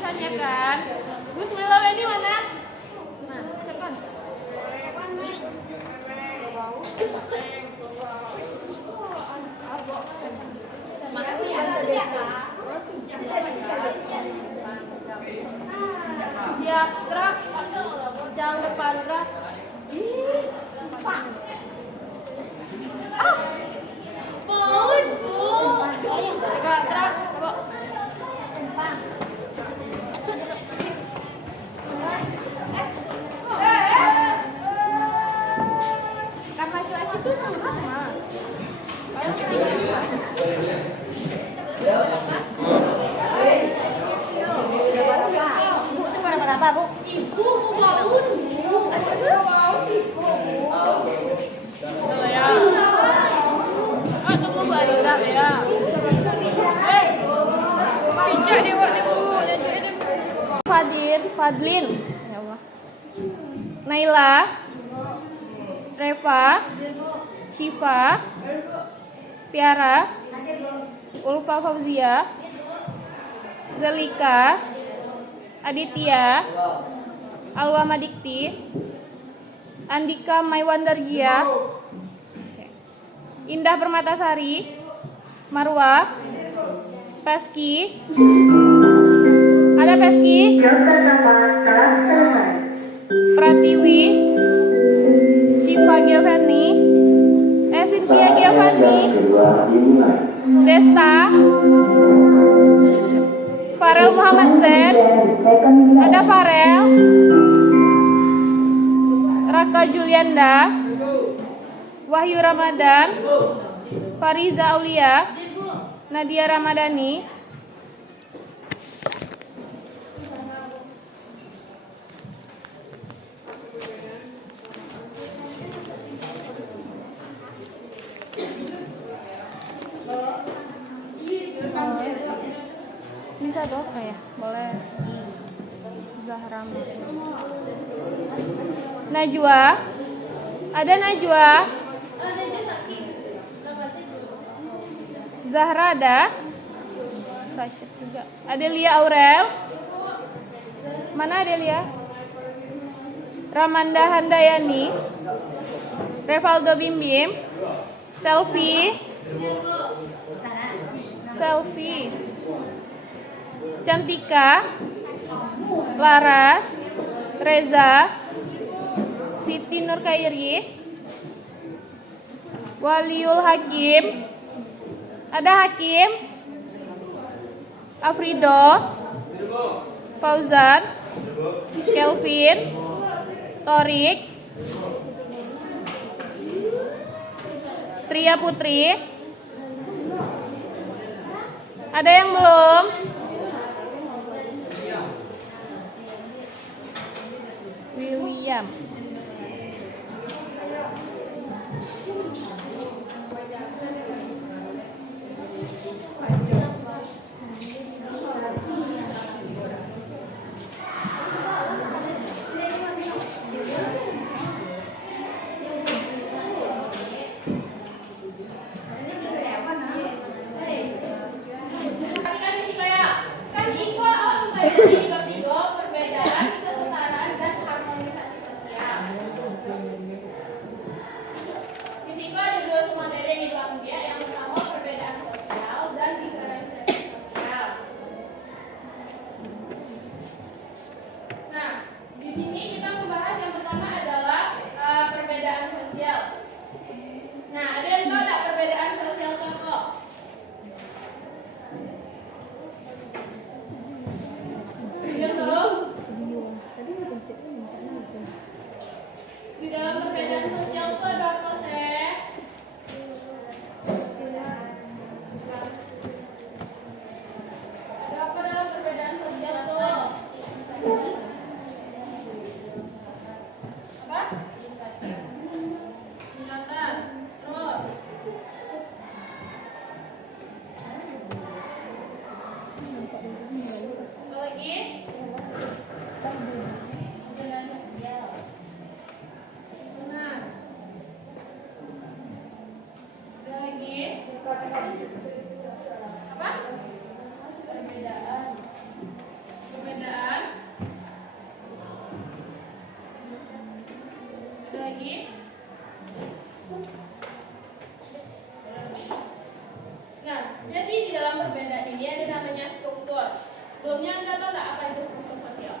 tulisannya kan. Gus Melo ini mana? Nah, sekon. Siap, gerak. Jangan depan, gerak. Pun, Bu. Gerak, Bu. Karena laki-laki itu sama. Bu, itu berapa, Bu? Ibu, bangun, Bu. Ya. Oh, tunggu Bu Anita ya. Pijak di Bu. Fadlin. Ya Allah. Naila. Reva. Syifa. Tiara. Ulfa Fauzia. Zelika. Aditya. Alwa Madikti. Andika Maiwandargia. Indah Permatasari. Marwa. Peski. Ada Peski. Pratiwi. Syifa Giovanni. Cynthia Giovanni. Desta. Farel Muhammad Zain. Ada Farel. Raka Julianda. Wahyu Ramadan. Fariza Aulia. Nadia Ramadhani. Bisa dong, ya? Boleh. Zahra. Najwa. Ada Najwa. Zahra ada. Sakit juga. Adelia Aurel. Mana Adelia? Ramanda Handayani. Revaldo Bimbim. Selfie. Cantika. Laras. Reza. Siti Nurkairi. Waliul Hakim. Ada Hakim. Afrido. Fauzan. Kelvin. Torik. Tria Putri. Ada yang belum? William. Di dalam perbedaan sosial itu ada apa sih? Ada apa dalam perbedaan sosial itu? Apa? Tingkatan. Terus. Apa lagi? Apa? Perbedaan Sebelumnya Anda tahu nggak apa itu struktur sosial?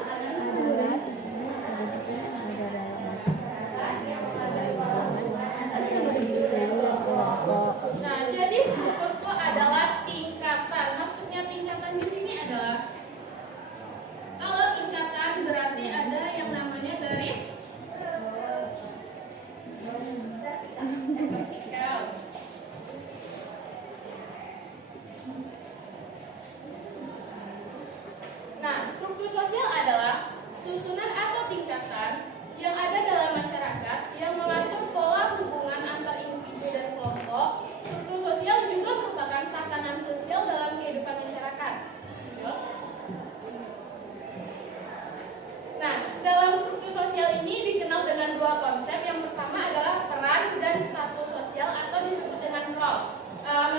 Adalah susunan ada juga ada dalam kelompok. Nah, jadi struktur itu adalah tingkatan. Maksudnya tingkatan di sini adalah kalau tingkatan berarti ada yang namanya garis vertikal. Nah, struktur sosial adalah susunan atau tingkatan yang ada dalam masyarakat yang mengatur pola hubungan antar individu dan kelompok. Struktur sosial juga merupakan tatanan sosial dalam kehidupan masyarakat. Nah, dalam struktur sosial ini dikenal dengan dua konsep. Yang pertama adalah peran dan status sosial atau disebut dengan role.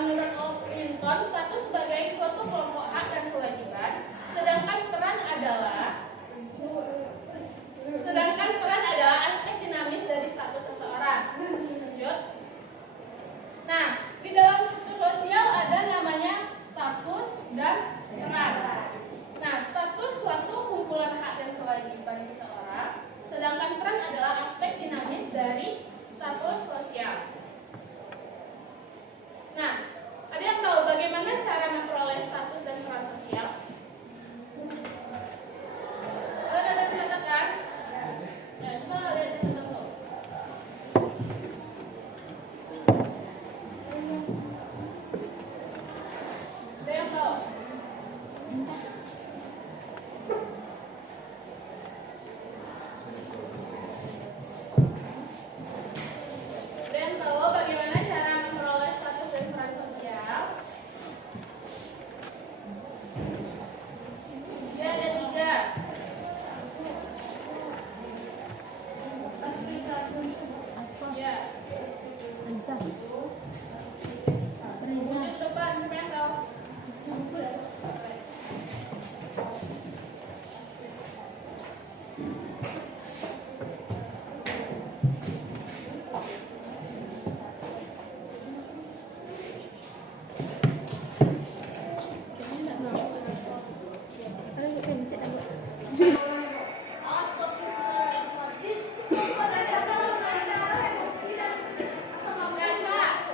Menurut Clinton, status sebagai suatu kelompok hak dan kewajiban, sedangkan peran adalah aspek dinamis dari status seseorang. Lanjut. Nah, di dalam struktur sosial ada namanya status dan peran. Nah, status suatu kumpulan hak dan kewajiban seseorang, sedangkan peran adalah aspek dinamis dari status sosial. Nah, ada yang tahu bagaimana cara memperoleh status dan peran sosial? Ada catatan? Ya, coba lihat catatan. Ada yang tahu? Ada yang tahu bagaimana cara memperoleh status dan peran sosial? Ya, ada 3. Ya. Wujud depan, pentel.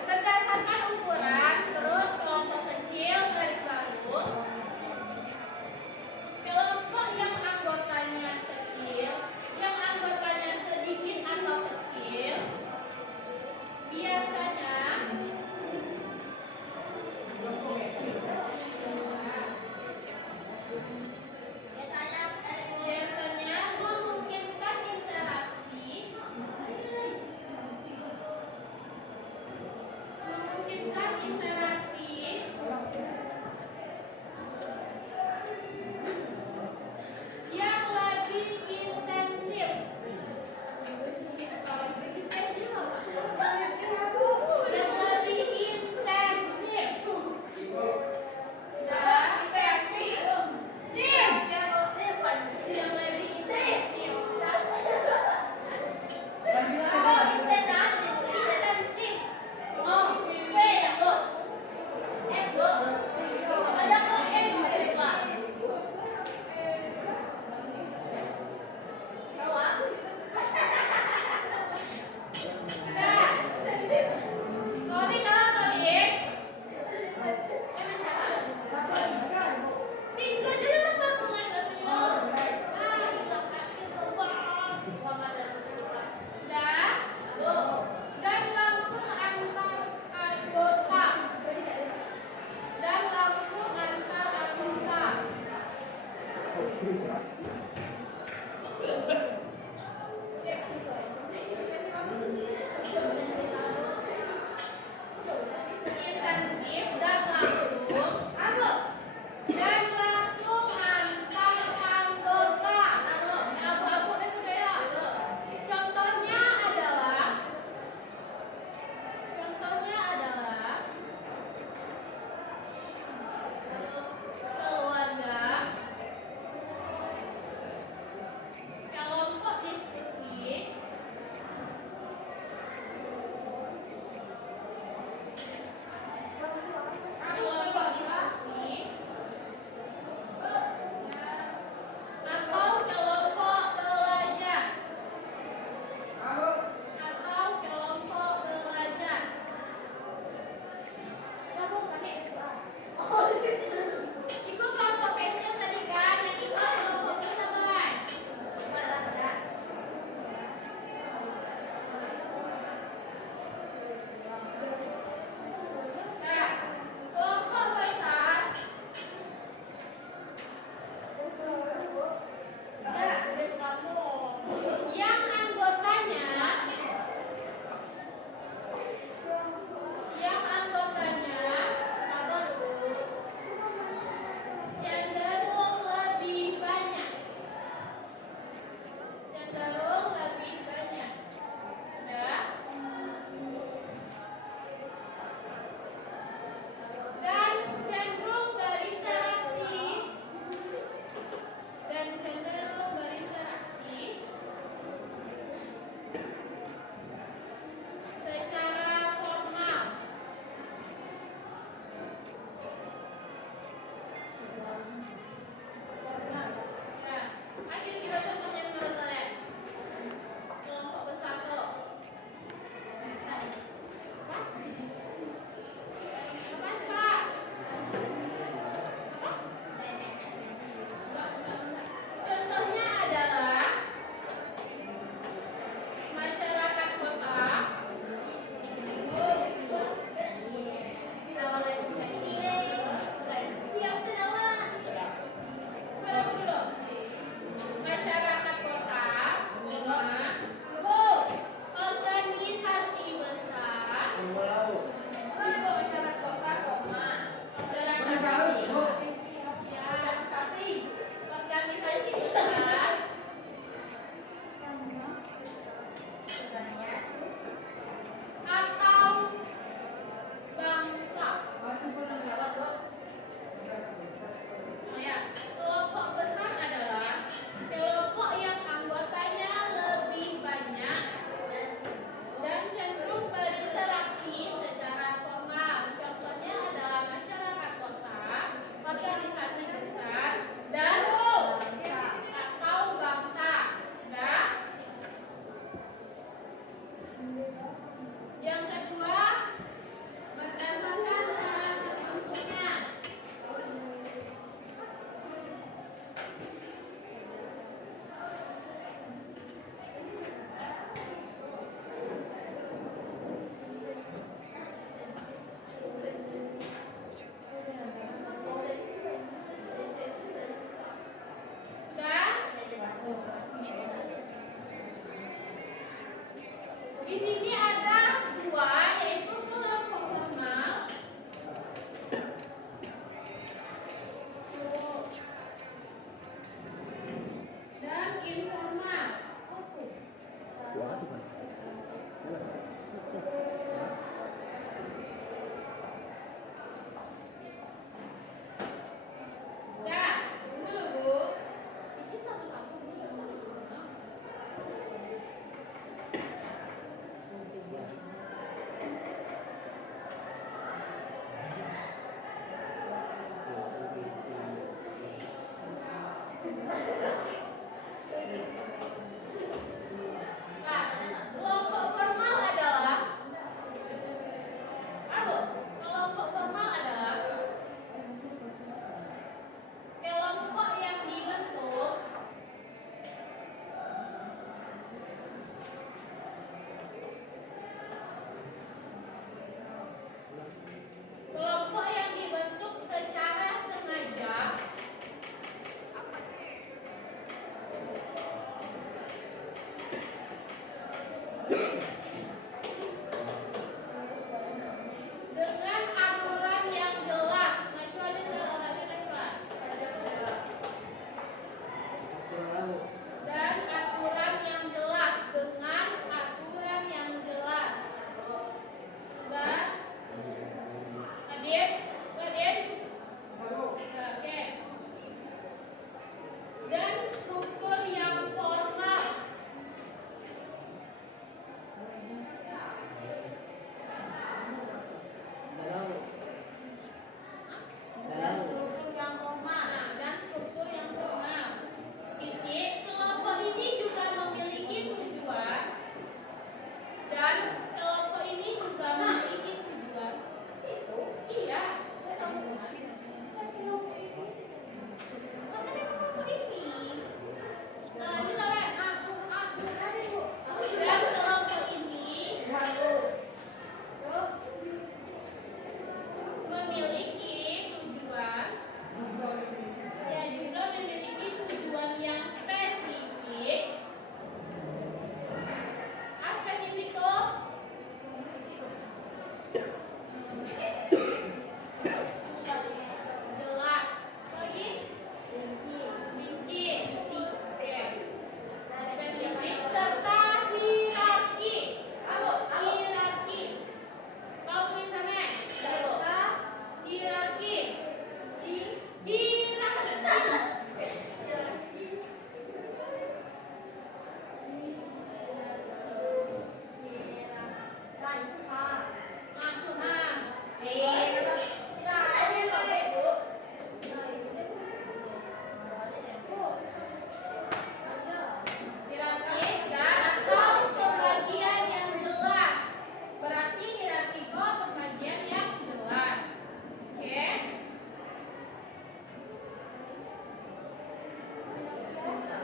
Berdasarkan ukuran, terus kelompok kecil garis baru. Kelompok yang anggotanya kecil, yang anggotanya sedikit atau kecil, biasanya memungkinkan interaksi yang lebih intensif. Yang lebih intensif.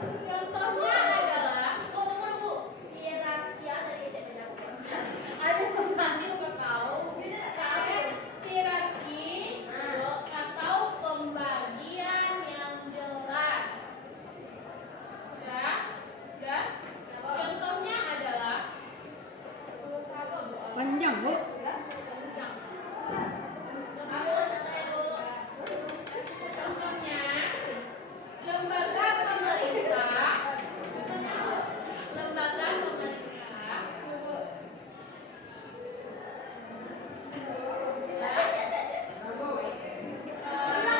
Contohnya adalah hierarki atau pembagian yang jelas. Sudah? Contohnya adalah Panjang, Bu. contohnya lembaga pemerintah.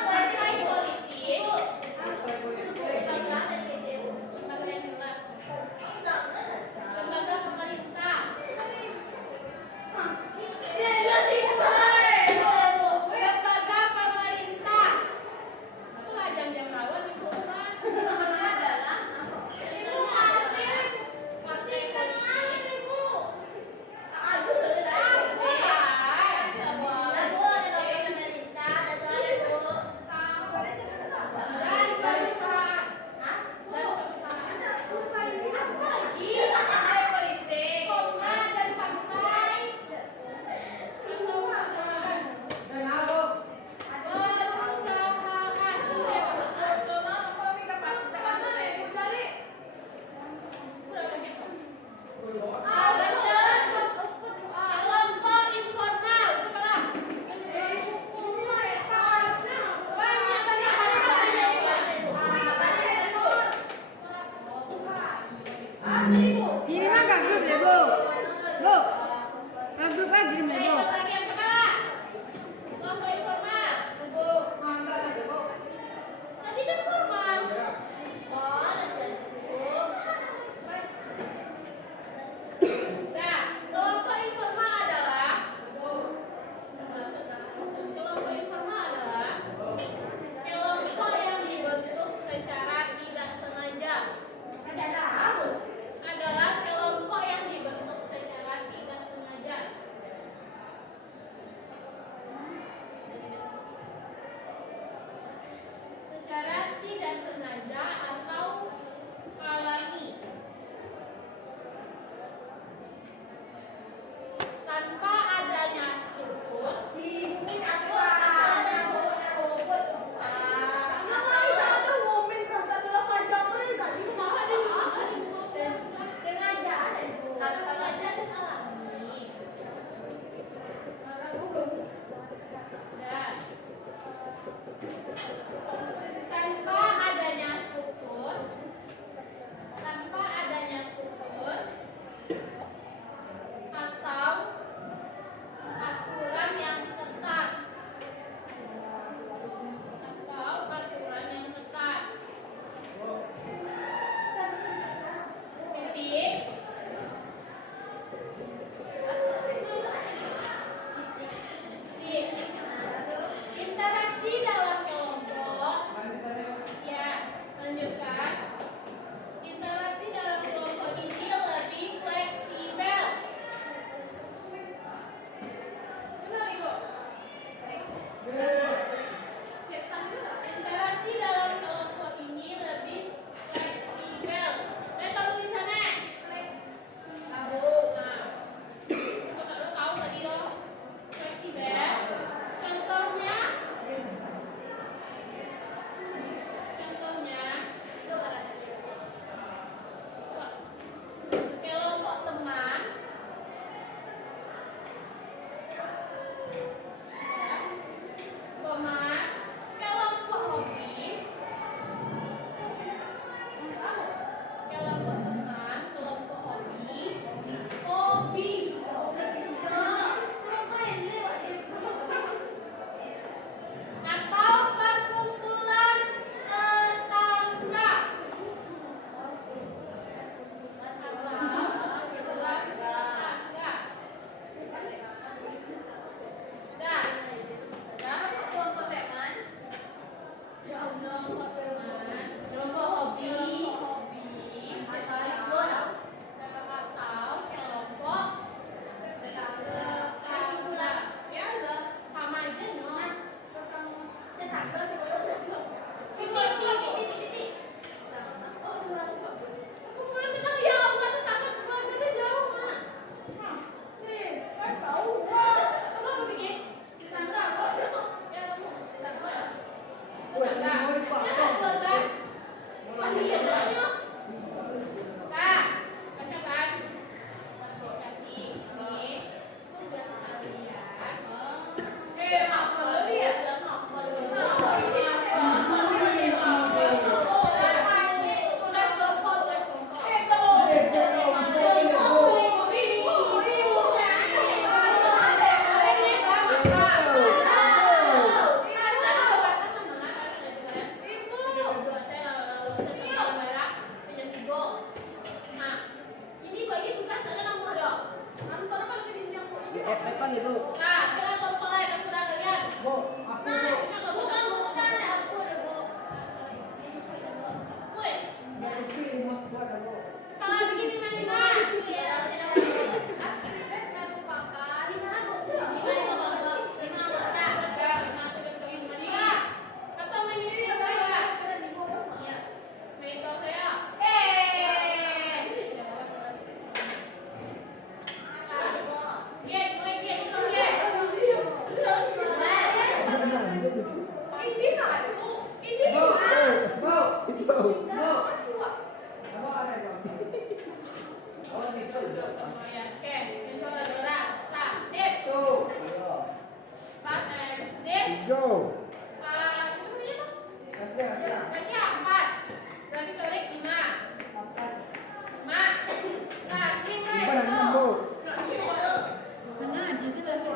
Partai politik. Lembaga yang jelas. Lembaga pemerintah. Lembaga pemerintah. Aku nggak jam-jam rawat di rumah. Partai politik. Dan perusahaan. Apa lagi? Partai politik. Koma dan sampai. Perusahaan. Kelompok informal. Cobalah. Kirim ke grup ya, Bu. Bu. Ke grup aja kirim ya, Bu. Lagi yang coba. Kelompok informal. Tadi kan formal. Nah, kelompok informal adalah kelompok yang dibentuk secara tidak sengaja. Adalah kelompok yang dibentuk secara tidak sengaja. Secara tidak sengaja atau alami. Tanpa adanya struktur. Tanpa adanya struktur atau aturan yang ketat. Titik. Interaksi dalam kelompok. Ya, lanjutkan. Interaksi dalam kelompok ini lebih fleksibel. Benar, Ibu? Interaksi dalam kelompok ini lebih fleksibel. Tahu tulisannya? Tahu. Nah, kalau lo tahu tadi lo fleksibel. Contohnya kelompok teman. Kelompok hobi. Kelompok teman, kelompok hobi. Atau perkumpulan tetangga. Kelompok hobi. Atau kelompok tetangga. Sama aja, no? Titik. Ini satu, ini dua. Oh ya, oke. Coba Dora. Nah, Dip. Pak, Dip. Pak, siapa namanya, Pak? Tasya 4. Berarti Torik 5. 5. Nah, ini mulai. Mana aja sih baru.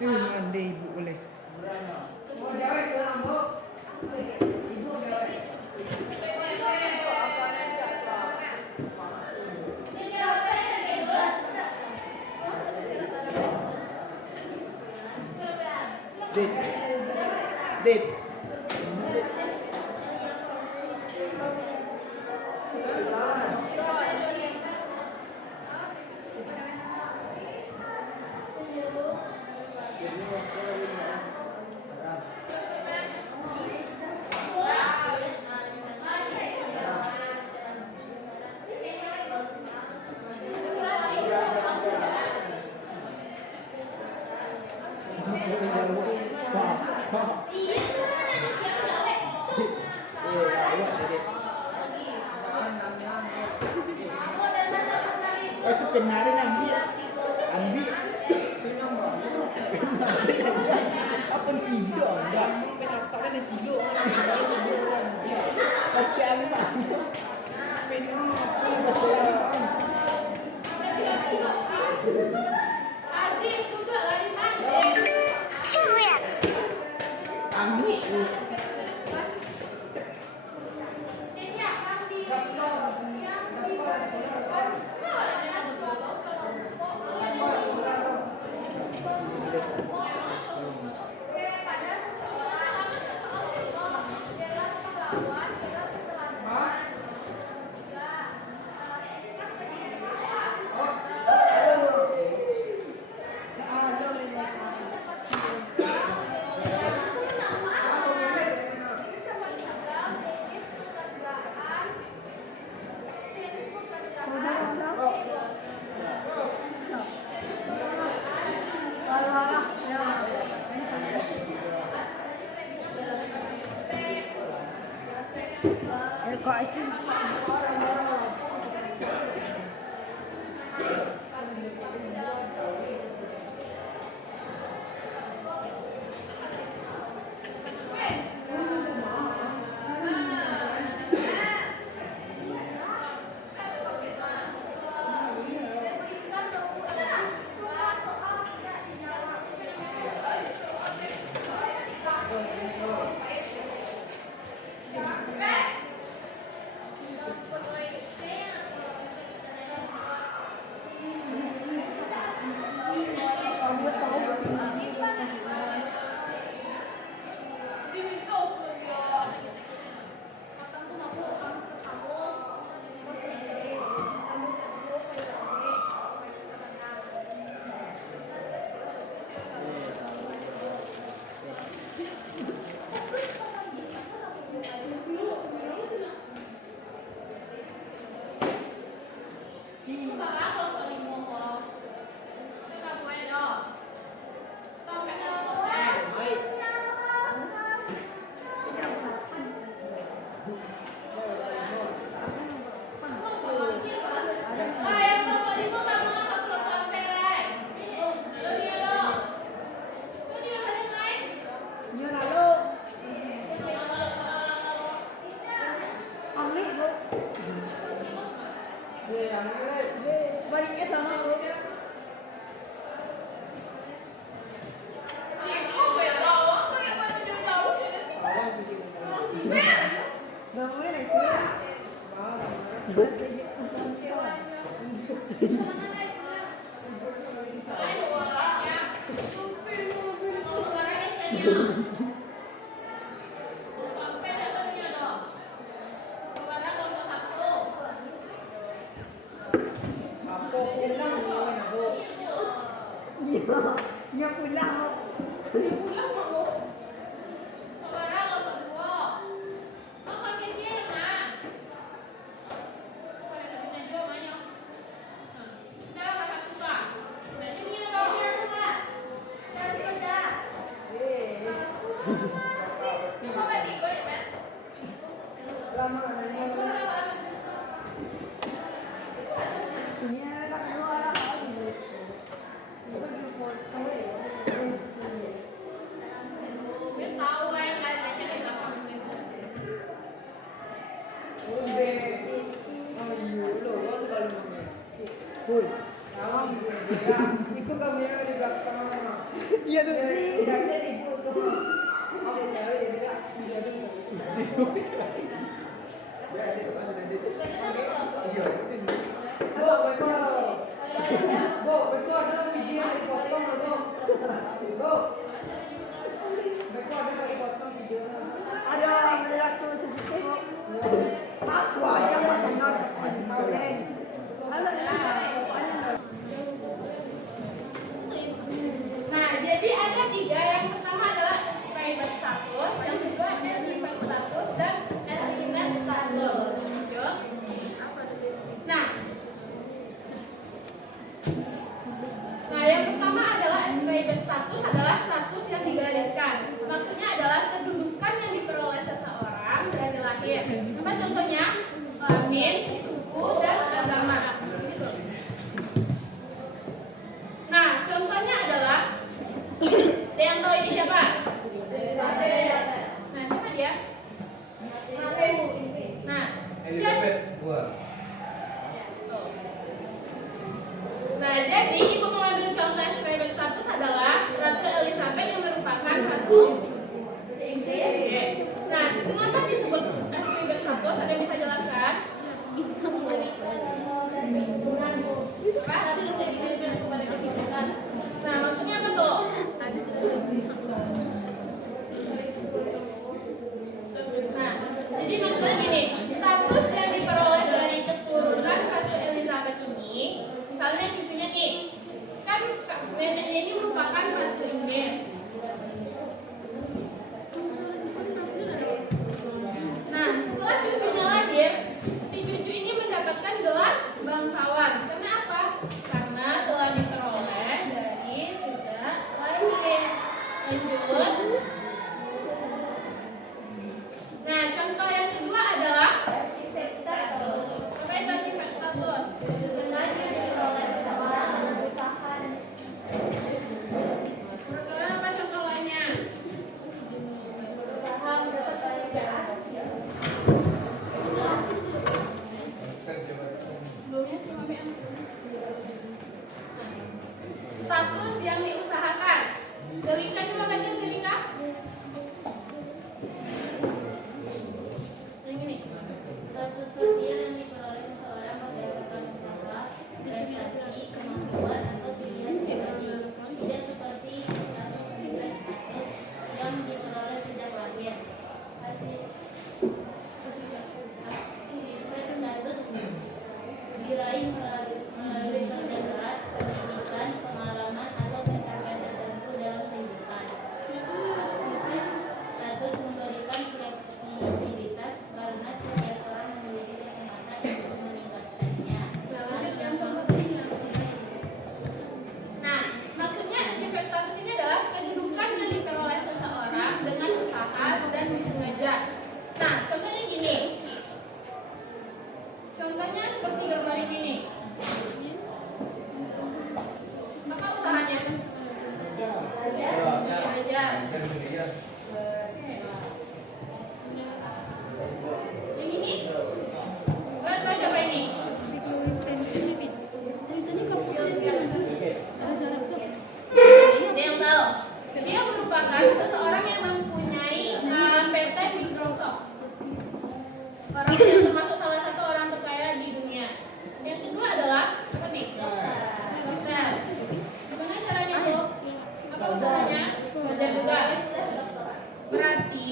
Andai ibu boleh. Dit. Itu penari Ambi. Ambi. Apa tidur? Enggak. Kenapa kan tidur? Tapi apa? Adik juga lari anjing. Ambi. Dia pulang. Ikut kamu yang di belakang. Iya tuh. Ada lahir. Apa contohnya? Kelamin, suku, dan agama. Nah, contohnya adalah ada yang tahu ini siapa? Nah, siapa dia? Nah, Elizabeth II. nah, jadi ibu mengambil contoh esclavet status adalah Ratu Elizabeth yang merupakan ratu Inggris. Nah, kenapa disebut esclavet status? Ada yang bisa jelaskan? Nah, maksudnya apa tuh? Nah, jadi maksudnya gini, status yang diperoleh dari keturunan Ratu Elizabeth ini, misalnya cucunya nih, kan neneknya ini merupakan Ratu Inggris. Nah, setelah cucunya lahir, si cucu ini mendapatkan gelar bangsawan. Karena apa? Karena telah diperoleh dari sejak lahir. Lanjut. Nah, contoh yang kedua adalah apa itu achievement status? Kemudian apa contoh lainnya? Sebelumnya cuma BM. Status yang diusahakan. Selika, coba baca Selika. Yang ini. Status sosial yang diperoleh seseorang berdasarkan usaha, prestasi, kemampuan, atau pilihan pribadi. Tidak seperti status yang diperoleh sejak lahir. Achievement status diraih melalui kerja keras, pendidikan, pengalaman, atau pencapaian tertentu dalam kehidupan. Achievement status memberikan fleksibilitas karena setiap orang memiliki kesempatan untuk meningkatkannya. Nah, maksudnya achievement status ini adalah kedudukan yang diperoleh seseorang dengan usaha dan disengaja. Nah, contohnya gini. Contohnya seperti gambar ini. Apa usahanya? Belajar. Yang ini? Nggak tahu siapa ini? Ada yang tahu? Dia merupakan seseorang yang mempunyai PT Microsoft. Orang yang termasuk salah satu orang terkaya di dunia. Yang kedua adalah apa nih? Dokter. Gimana caranya tuh? Apa usahanya? Belajar juga. Berarti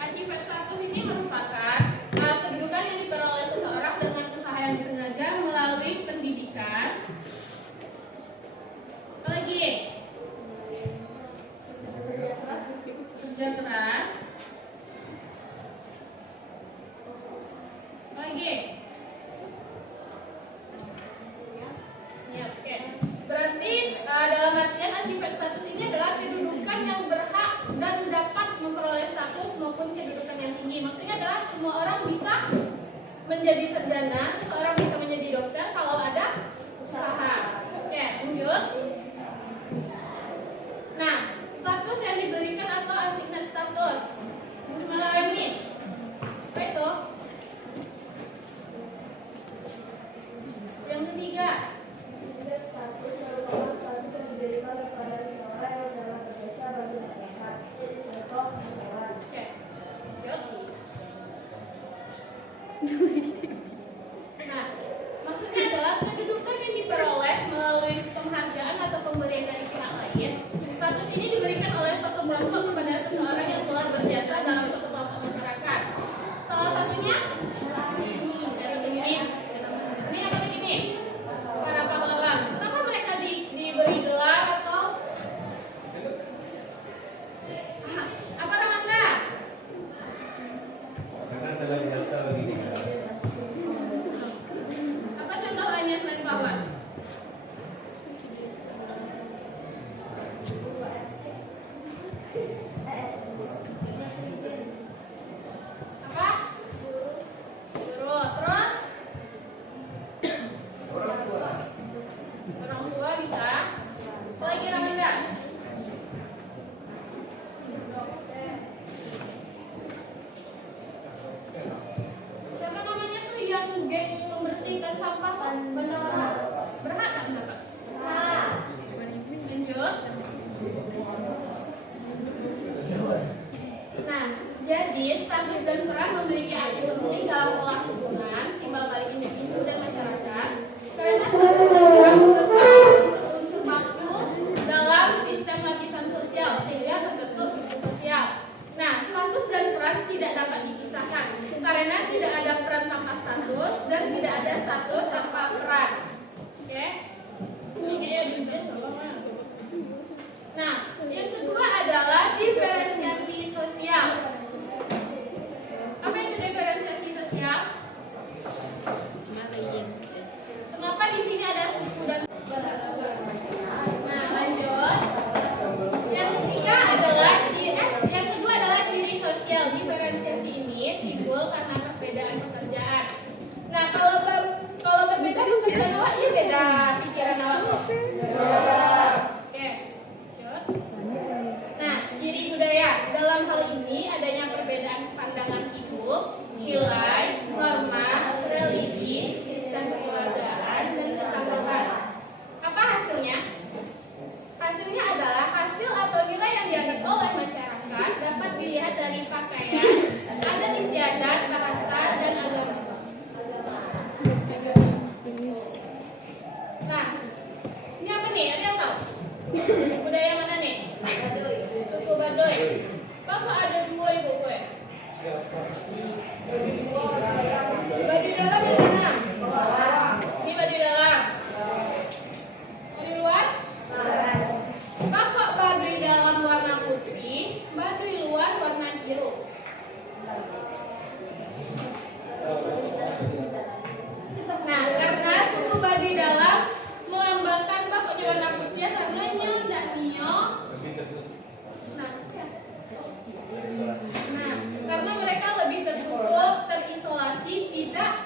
achievement status ini merupakan kedudukan yang diperoleh seseorang dengan usaha yang disengaja melalui pendidikan. Apa lagi? Kerja keras. Lagi. Ya, oke. Berarti dalam artian achievement status ini adalah kedudukan yang berhak dan dapat memperoleh status maupun kedudukan yang tinggi. Maksudnya adalah semua orang bisa menjadi sarjana, seorang bisa menjadi dokter kalau ada usaha. Oke, lanjut. Nah, status yang diberikan atau assignment status. Bismillahirrahmanirrahim. Apa itu? Yang ketiga. Oke. Nah, maksudnya adalah kedudukan yang diperoleh melalui penghargaan atau pemberian dari pihak lain. Status ini diberikan oleh suatu kelompok kepada seseorang yang telah berjasa dalam suatu kelompok masyarakat. Salah satunya dari ini apa ini? Para pahlawan. Kenapa mereka diberi gelar atau apa namanya? Karena telah biasa bagi kita. geng membersihkan sampah kok? Berhak nggak mendapat? Lanjut. Nah, jadi status dan peran memiliki arti penting dalam olah hubungan timbal balik individu dan masyarakat karena status dan peran merupakan unsur maksud dalam sistem lapisan sosial sehingga terbentuk sistem sosial. Nah, status dan peran tidak dapat dipisahkan karena tidak ada peran tanpa status dan tidak ada status tanpa peran. Oke? Ini ya jujur. Nah, yang kedua adalah diferensiasi sosial. Apa itu diferensiasi sosial? Kenapa di sini ada suku dan nah, lanjut. Yang ketiga adalah yang kedua adalah ciri sosial. Diferensiasi ini timbul karena perbedaan pekerjaan. Nah, kalau berbeda pekerjaan awak, iya beda pikiran awak. Oke. Nah, ciri budaya dalam hal ini adanya perbedaan pandangan hidup, nilai, norma, religi, sistem kekeluargaan, dan ketangguhan. Apa hasilnya? Hasilnya adalah hasil atau nilai yang dianggap oleh masyarakat dapat dilihat dari pakaian, adat istiadat, bahasa, dan agama. Nah, ini apa nih? Ada yang tahu? Budaya mana nih? Suku Baduy. Bapak ada dua ibu gue. Baduy dalam yang mana? Ini Baduy dalam. Baduy luar? Bapak Baduy dalam warna putih, Baduy luar warna biru. Nah, karena suku Baduy dalam melambangkan bakoknya warna putih karena nyo dan nio. Nah, karena mereka lebih tertutup, terisolasi, tidak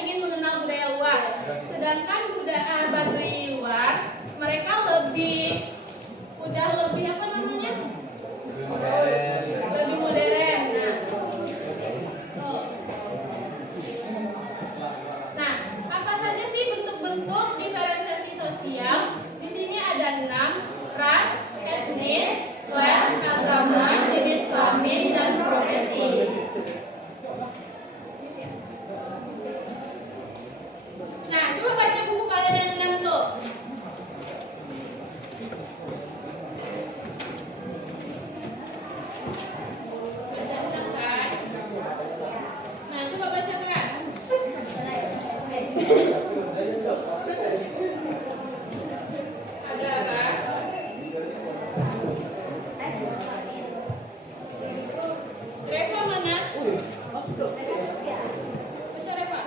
ingin mengenal budaya luar. Sedangkan budaya Baduy luar, mereka lebih apa namanya? Lebih modern. Nah, apa saja sih bentuk-bentuk diferensiasi sosial? Di sini ada 6: ras, etnis, klan, agama, jenis kelamin, dan profesi. Nah, coba baca buku kalian yang 6 tuh. Baca 6 kan? Nah, coba baca kan? Ada ras, Reva mana? Bisa Reva?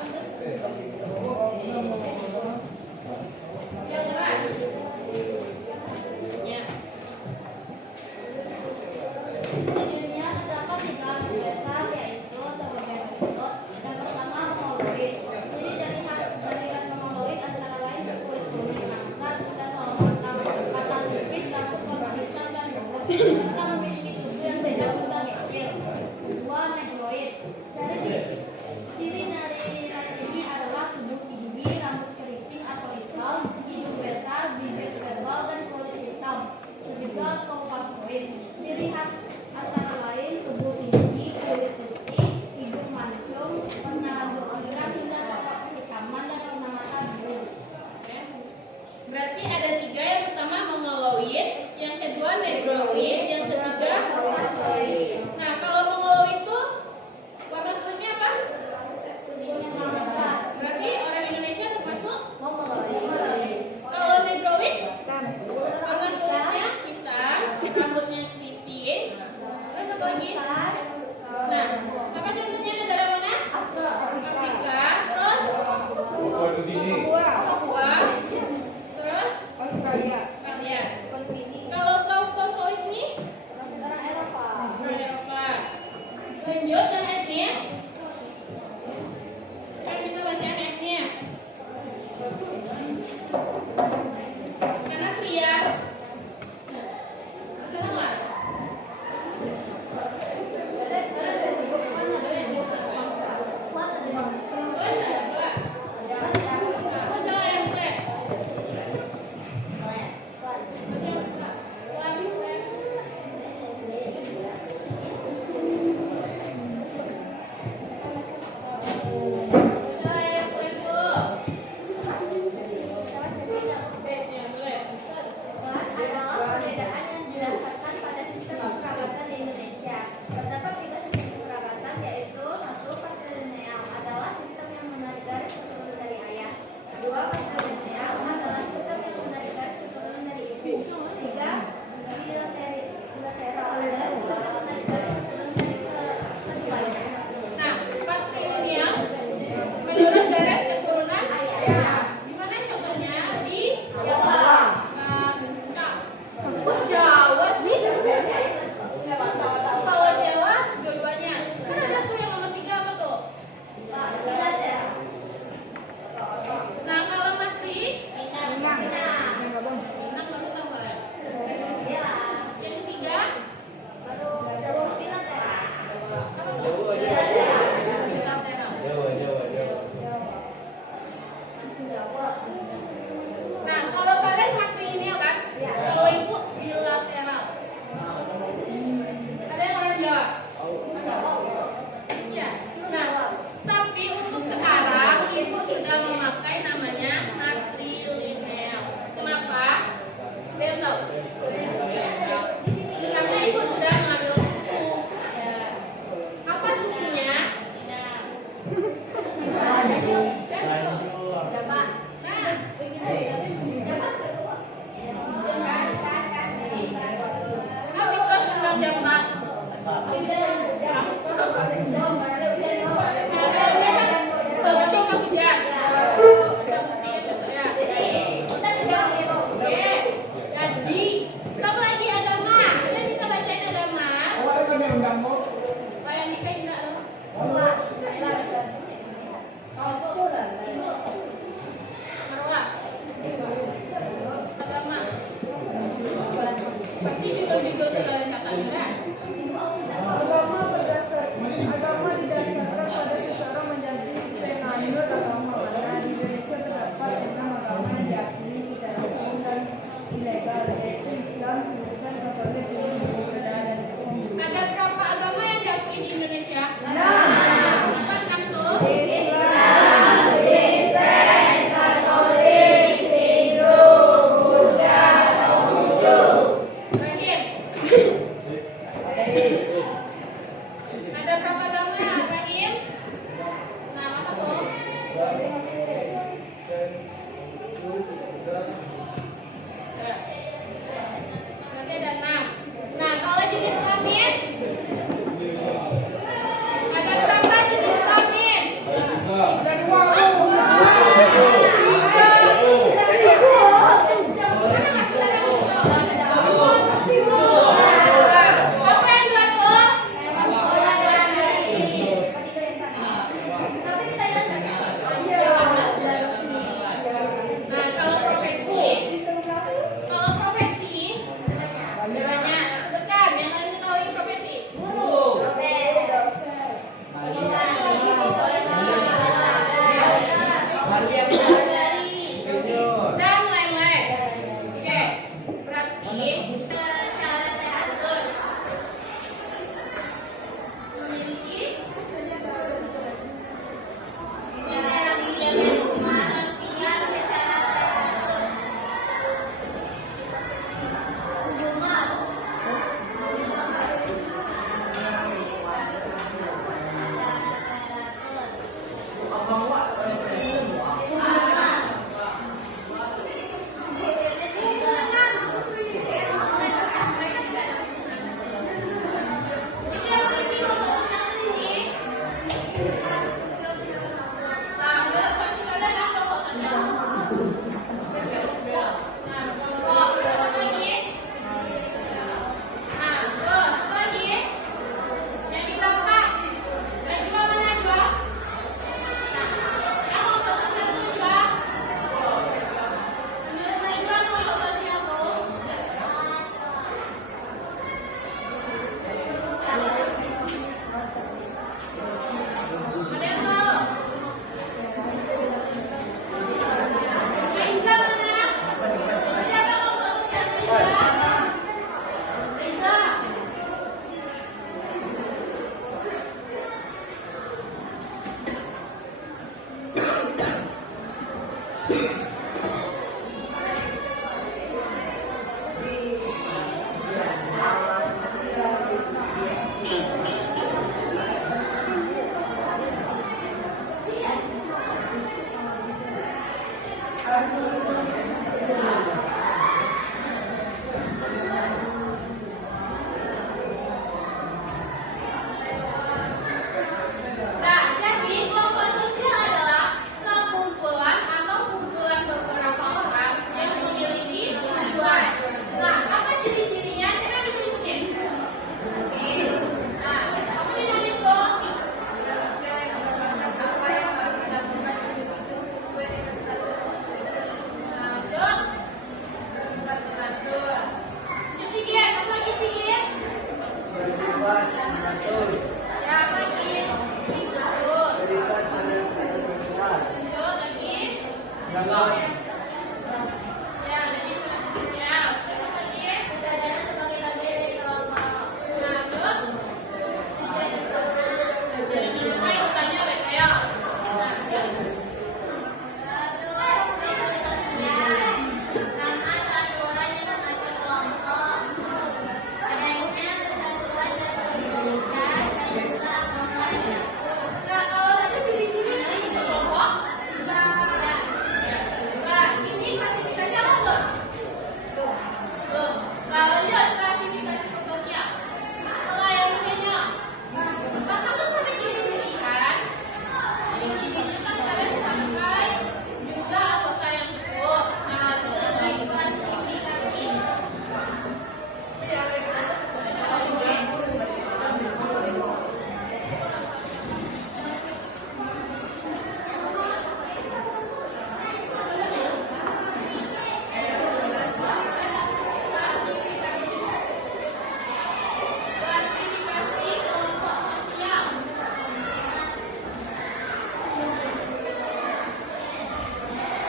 Yang ras. Ya. Judulnya terdapat 3 alat dasar yaitu sebagai berikut. Yang pertama mongoloid. Ciri dari ras mongoloid antara lain berkulit kuning langsat dan mata sipit, rambut warna hitam dan gemuk. Mereka memiliki tubuh yang sedang hingga kecil. 2. Negroid. Ciri dari ras ini adalah tubuh tinggi, rambut keriting atau hitam, hidung besar, bibir tebal dan kulit hitam. Juga caucasoid. Ciri khas antara lain tubuh tinggi, kulit putih, hidung mancung, warna rambut pirang hingga kotak kehitaman dan warna mata biru. Berarti ada 3. Yang pertama mongoloid, yang kedua negroid, yang ketiga Caucasoid. Nah, kalau mongoloid itu warna kulitnya apa? Yang langsat. Berarti orang Indonesia termasuk. Mongoloid. Kalau negroid warna kulitnya hitam, rambutnya keriting. Terus apa lagi? Nah, apa contohnya negara mana? Afrika. Terus Papua. Terus Australia. kalian. Kalau caucasoid ini Orang Eropa. orang Eropa. Lanjut yang etnis. Kan bisa baca yang etnis. Karena pria. Salah nggak? Ada yang bisa. Kuat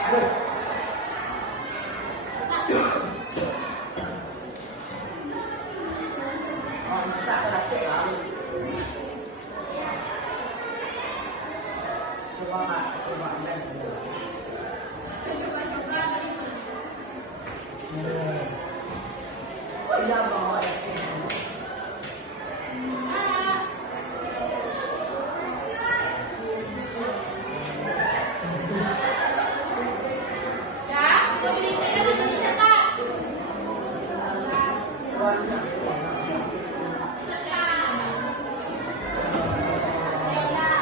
Ya, mobilitasnya bisa dicatat.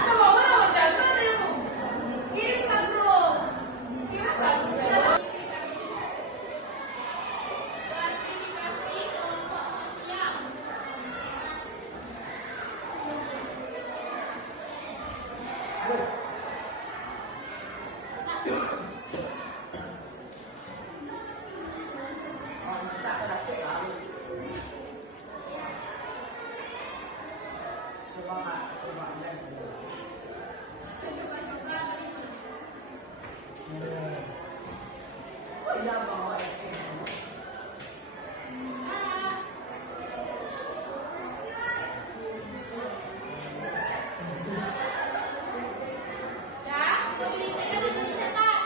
Kamu mau jatuh deh. Kirim ke grup. Klasifikasi kelompok sosial. Ya, mobilitasnya bisa dicatat.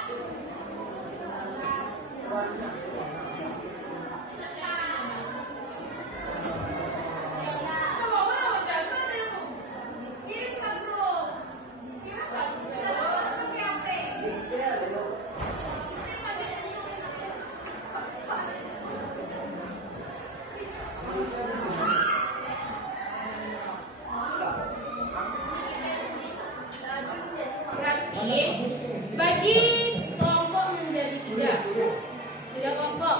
Kamu mau jatuh deh. Kirim ke grup. Berarti bagi kelompok menjadi tiga kelompok.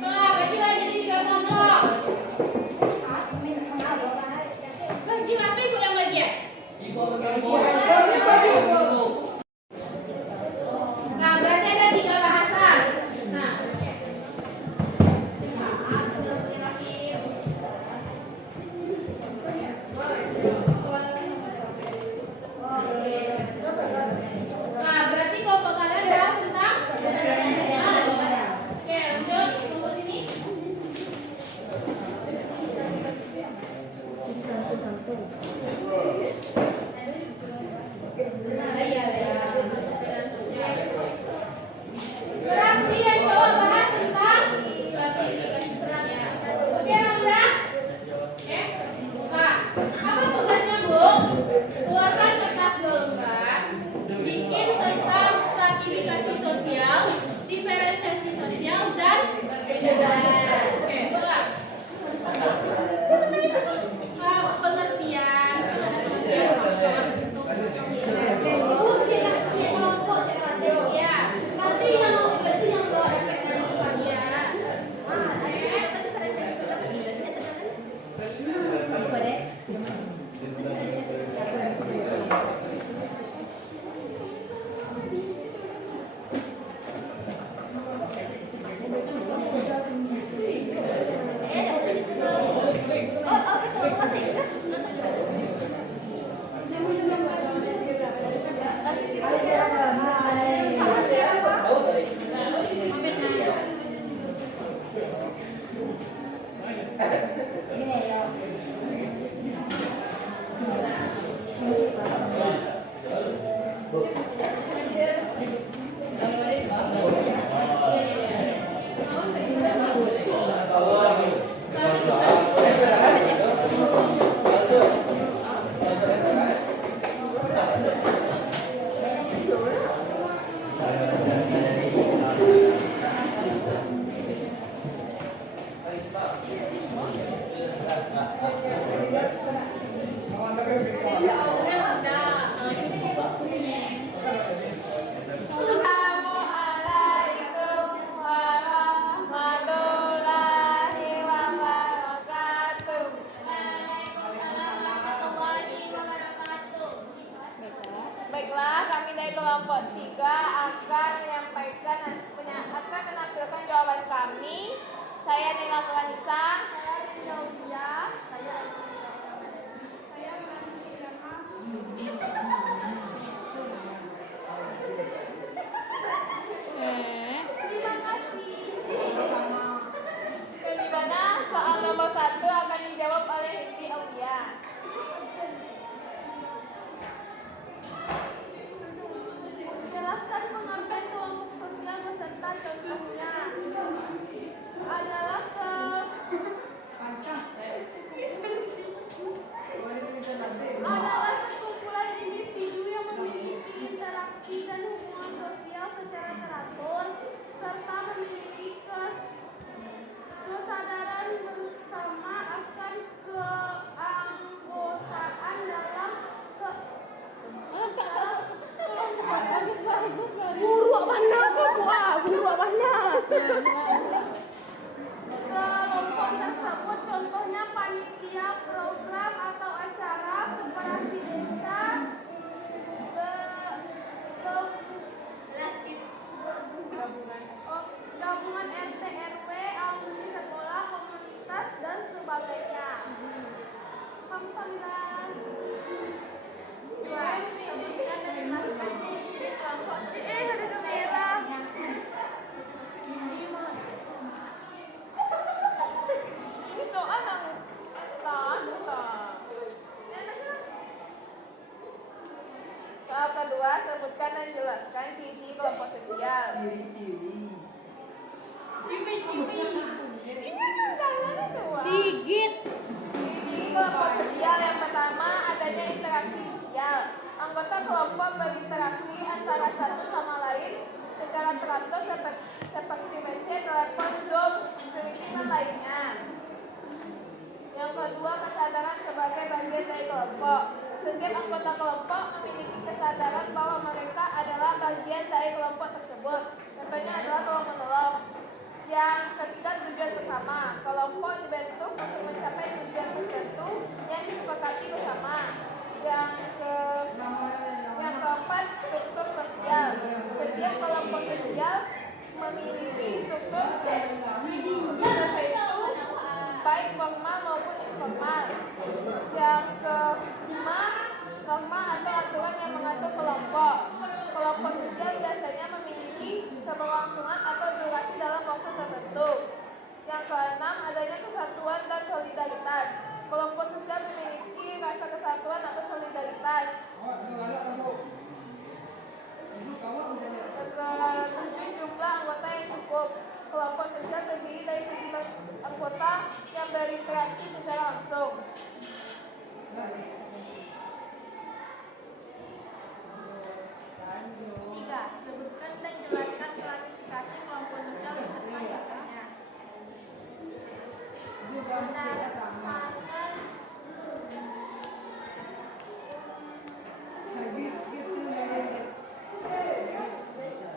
Nah, bagi lagi jadi tiga kelompok. Bagi atau ibu yang bagian? Nah, berarti ada tiga bahasa. Nah, nah berarti kelompok kalian bahas tentang. Oke, lanjut kelompok sini. Berarti yang cowok bahas tentang. Oke, Rangga? Oke. Nah, apa tugasnya, Bu? Keluarkan kertas golongan, bikin tentang stratifikasi sosial, diferensiasi sosial, dan oke, ulang. Pengertian, ya, Assalamualaikum warahmatullahi wabarakatuh. Waalaikumsalam warahmatullahi wabarakatuh. Baiklah, kami dari kelompok 3 akan menampilkan jawaban kami. Saya Nila Kulanisa. Saya Rinda Udia. Saya Terima kasih. Di mana soal nomor 1 akan dijawab oleh Hindi Aulia. Jelaskan pengertian kelompok sosial beserta contohnya. Adalah sekumpulan individu yang memiliki interaksi dan hubungan sosial secara teratur serta memiliki kesadaran bersama akan keanggotaan dalam Guru mana? kelompok tersebut, contohnya panitia, program atau acara, koperasi desa, gabungan RT RW, alumni sekolah, komunitas dan sebagainya. Alhamdulillah. Sebutkan dan jelaskan ciri-ciri kelompok. Ada kamera. Ini soal yang soal kedua, sebutkan dan jelaskan ciri-ciri kelompok sosial. Ciri-ciri. Ini juga dua. Sigit. Ciri kelompok sosial yang pertama, adanya interaksi sosial. Anggota kelompok berinteraksi antara satu sama lain secara teratur seperti WC, telepon, Zoom, dan lainnya. Yang kedua, kesadaran sebagai bagian dari kelompok. Setiap anggota kelompok memiliki kesadaran bahwa mereka adalah bagian dari kelompok tersebut. Contohnya adalah tolong-menolong. Yang ketiga, tujuan bersama. Kelompok dibentuk untuk mencapai tujuan tertentu yang disepakati bersama. Yang keempat, struktur sosial. Setiap kelompok sosial memiliki struktur yaitu baik formal maupun informal. Yang kelima, norma atau aturan yang mengatur kelompok. Kelompok sosial biasanya memiliki keberlangsungan atau durasi dalam waktu tertentu. Yang keenam, adanya kesatuan dan solidaritas. Kelompok sosial memiliki rasa kesatuan atau solidaritas. Ketujuh, jumlah anggota yang cukup. Kelompok sosial terdiri dari sejumlah anggota yang berinteraksi secara langsung. Tiga, sebutkan dan jelaskan klasifikasi kelompok sosial beserta contohnya.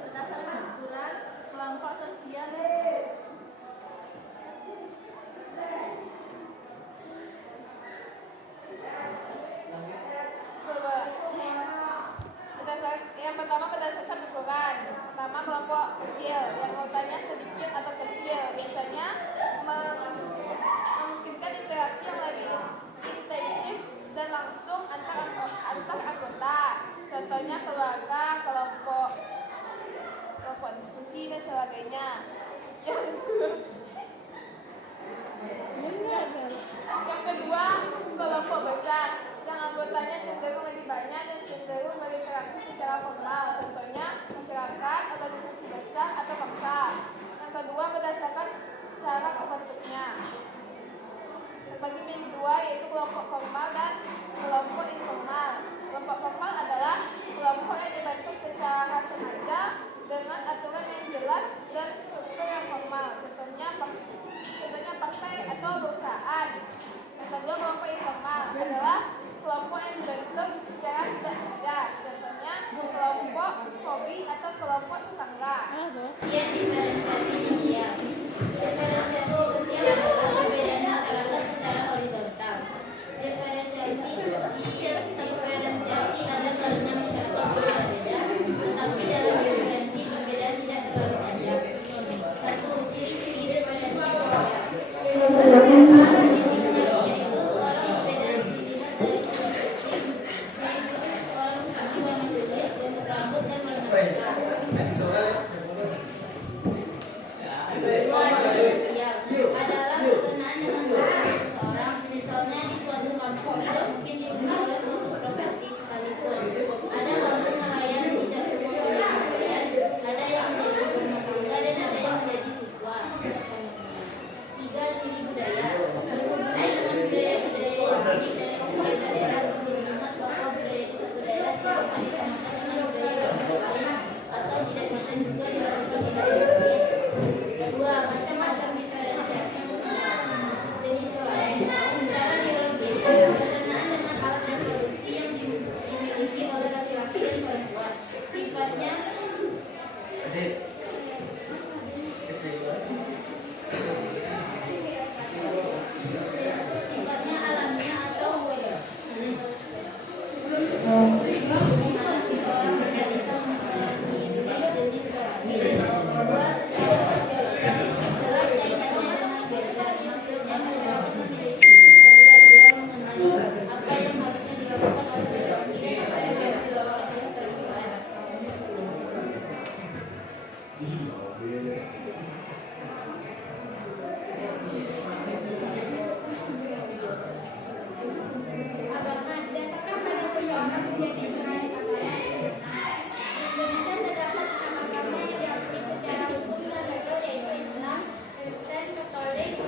Berdasarkan aturan kelompok sosial yang pertama berdasarkan ukuran. Pertama, kelompok kecil yang anggotanya sedikit atau kecil biasanya memungkinkan interaksi yang lebih intensif dan langsung antar anggota. Contohnya keluarga, kelompok diskusi dan sebagainya. Yang kedua, kelompok besar yang anggotanya cenderung lebih banyak dan cenderung berinteraksi secara formal. Contohnya masyarakat, organisasi besar, atau bangsa. Yang kedua, berdasarkan cara terbentuknya. Terbagi menjadi dua, yaitu kelompok formal dan kelompok informal. Kelompok formal adalah kelompok yang dibentuk secara sengaja dengan aturan yang jelas dan struktur yang formal. Contohnya partai atau perusahaan. Yang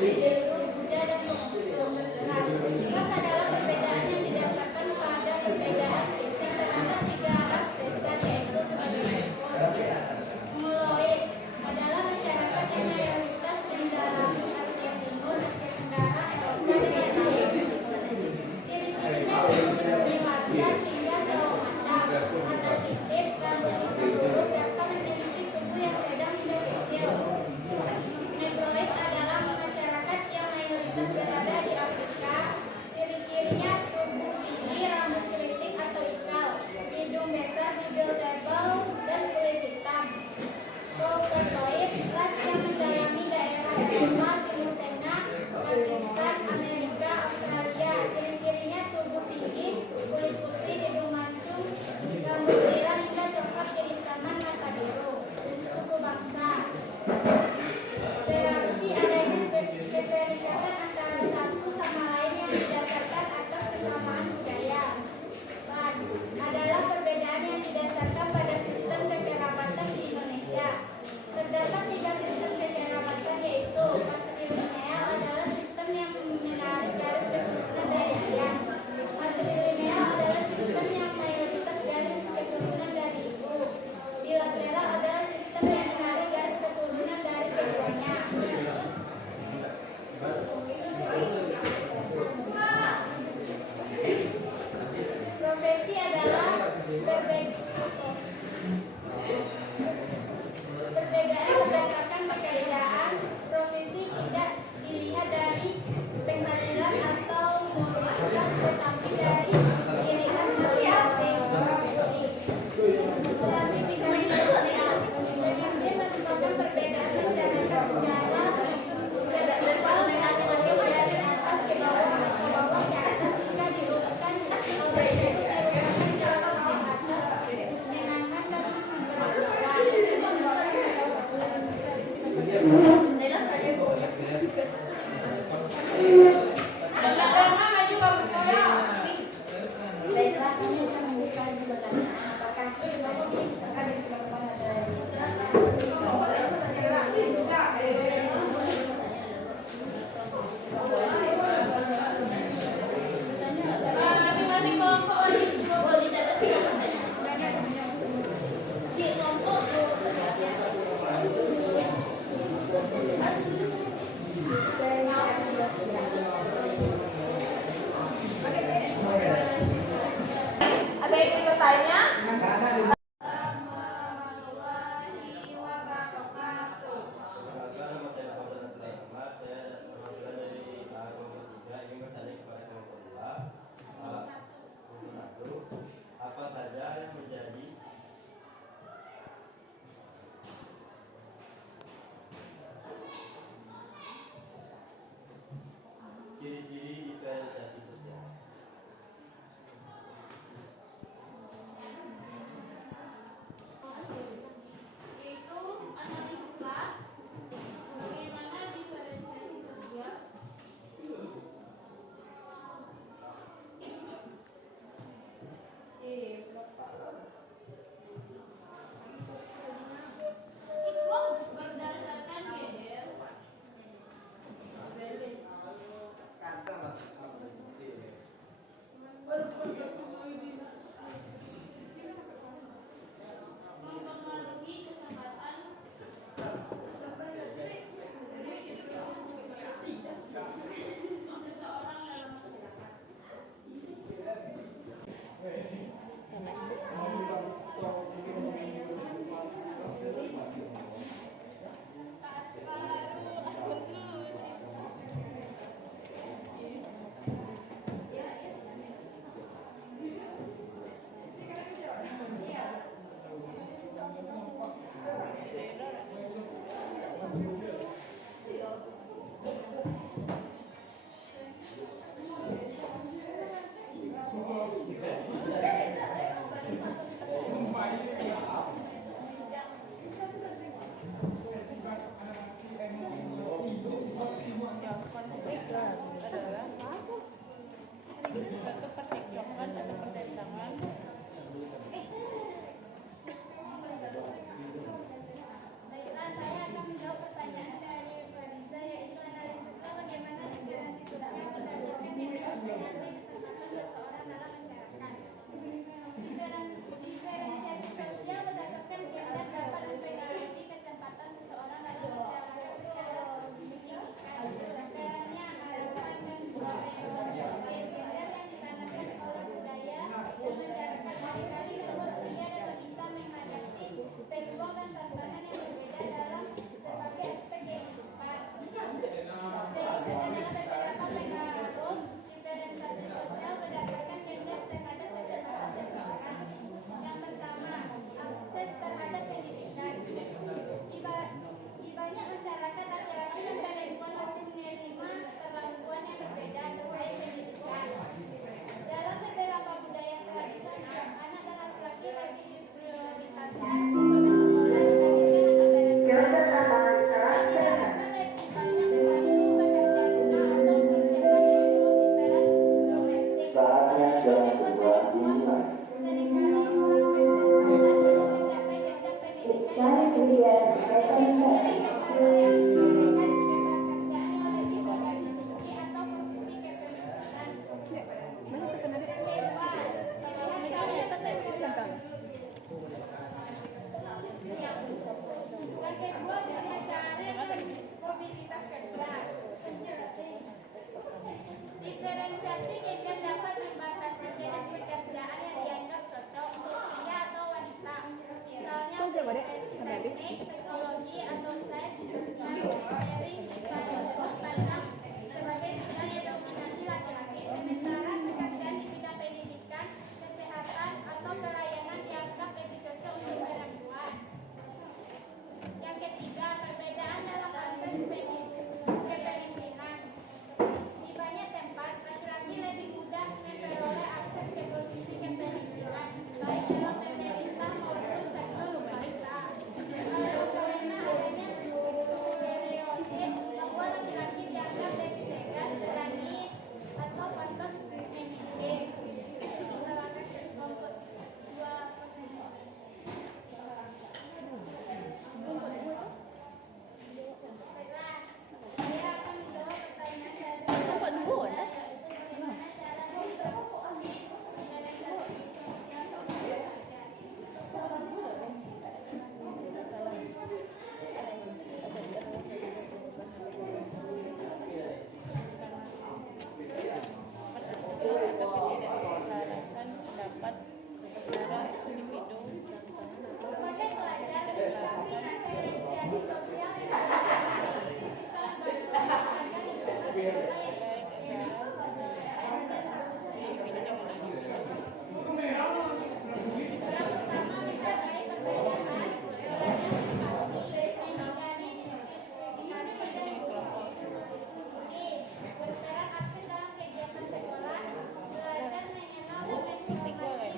Buddha dan Buddha. Ras adalah perbedaan yang didasarkan pada perbedaan fisik terhadap 3 ras dasar, yaitu sebagai Mongoloid adalah masyarakat yang mayoritas mendalami Asia Timur, Asia Tenggara, Eropa, dan lain-lain. Ciri-cirinya seperti warga tinggal jauh mata sipit, rambut hitam lurus, serta memiliki tubuh yang sedang hingga kecil. Negroid adalah masyarakat yang mayoritas berada di Afrika. Ciri-cirinya tubuh tinggi, rambut keriting atau ikal, hidung besar, hidung tebal, dan kulit hitam. Caucasoid, ras yang mendiami daerah Eropa, Timur Tengah, Pakistan, Amerika, Australia. Ciri-cirinya tubuh tinggi, kulit putih, hidung mancung, rambut pirang hingga coklat kehitaman, mata biru. Suku bangsa. Berarti adanya keterikatan antara satu sama lain yang didasarkan atas kesamaan budaya. Ran adalah perbedaan yang didasarkan pada sistem kekerabatan di Indonesia. Terdapat 3 sistem kekerabatan, yaitu patrilineal adalah sistem yang menarik garis keturunan dari ayah. Matrilineal adalah sistem yang mayoritas garis keturunan dari ibu. Bilateral adalah sistem yang menarik garis keturunan dari keduanya. Profesi adalah perbedaan berdasarkan pekerjaan. Profesi tidak dilihat dari penghasilan atau mobilitas, tetapi dari ciri khas masing-masing. Stratifikasi sosial. Pemimpin merupakan perbedaan masyarakat secara vertikal dari atas ke bawah atau bawah ke atas. Jika diurutkan tersebut merupakan cara paling atas, menyenangkan dan Pertama maju kamu koyo. Baiklah, kami akan membuka pertanyaan. Apakah akan dilakukan Masing-masing kelompok lagi. Oh, dicatat tidak pertanyaan. Di kelompok teknik, teknologi, atau sains manufacturing dipandang sebagai bidang yang dominasi laki-laki, sementara pekerjaan di bidang pendidikan, kesehatan, atau pelayanan dianggap lebih cocok untuk perempuan. Yang ketiga, perbedaan dalam akses kepemimpinan. Di banyak tempat, laki-laki lebih mudah memperoleh akses ke posisi kepemimpinan, baik dalam pemerintah maupun sektor swasta. Karena adanya stereotip bahwa laki-laki dianggap lebih tegas, berani, atau pantas memimpin. Kelompok 2%. Baiklah, saya akan menjawab pertanyaan dari yaitu bagaimana cara memperbaiki organisasi sosial bekerja. Sebagai pelajar, menyikapi diferensiasi sosial yang berbeda, bisa berdasarkan informasi yang pertama, mengenai perbedaan berperan aktif dalam kegiatan sekolah, belajar mengenal dan menghormati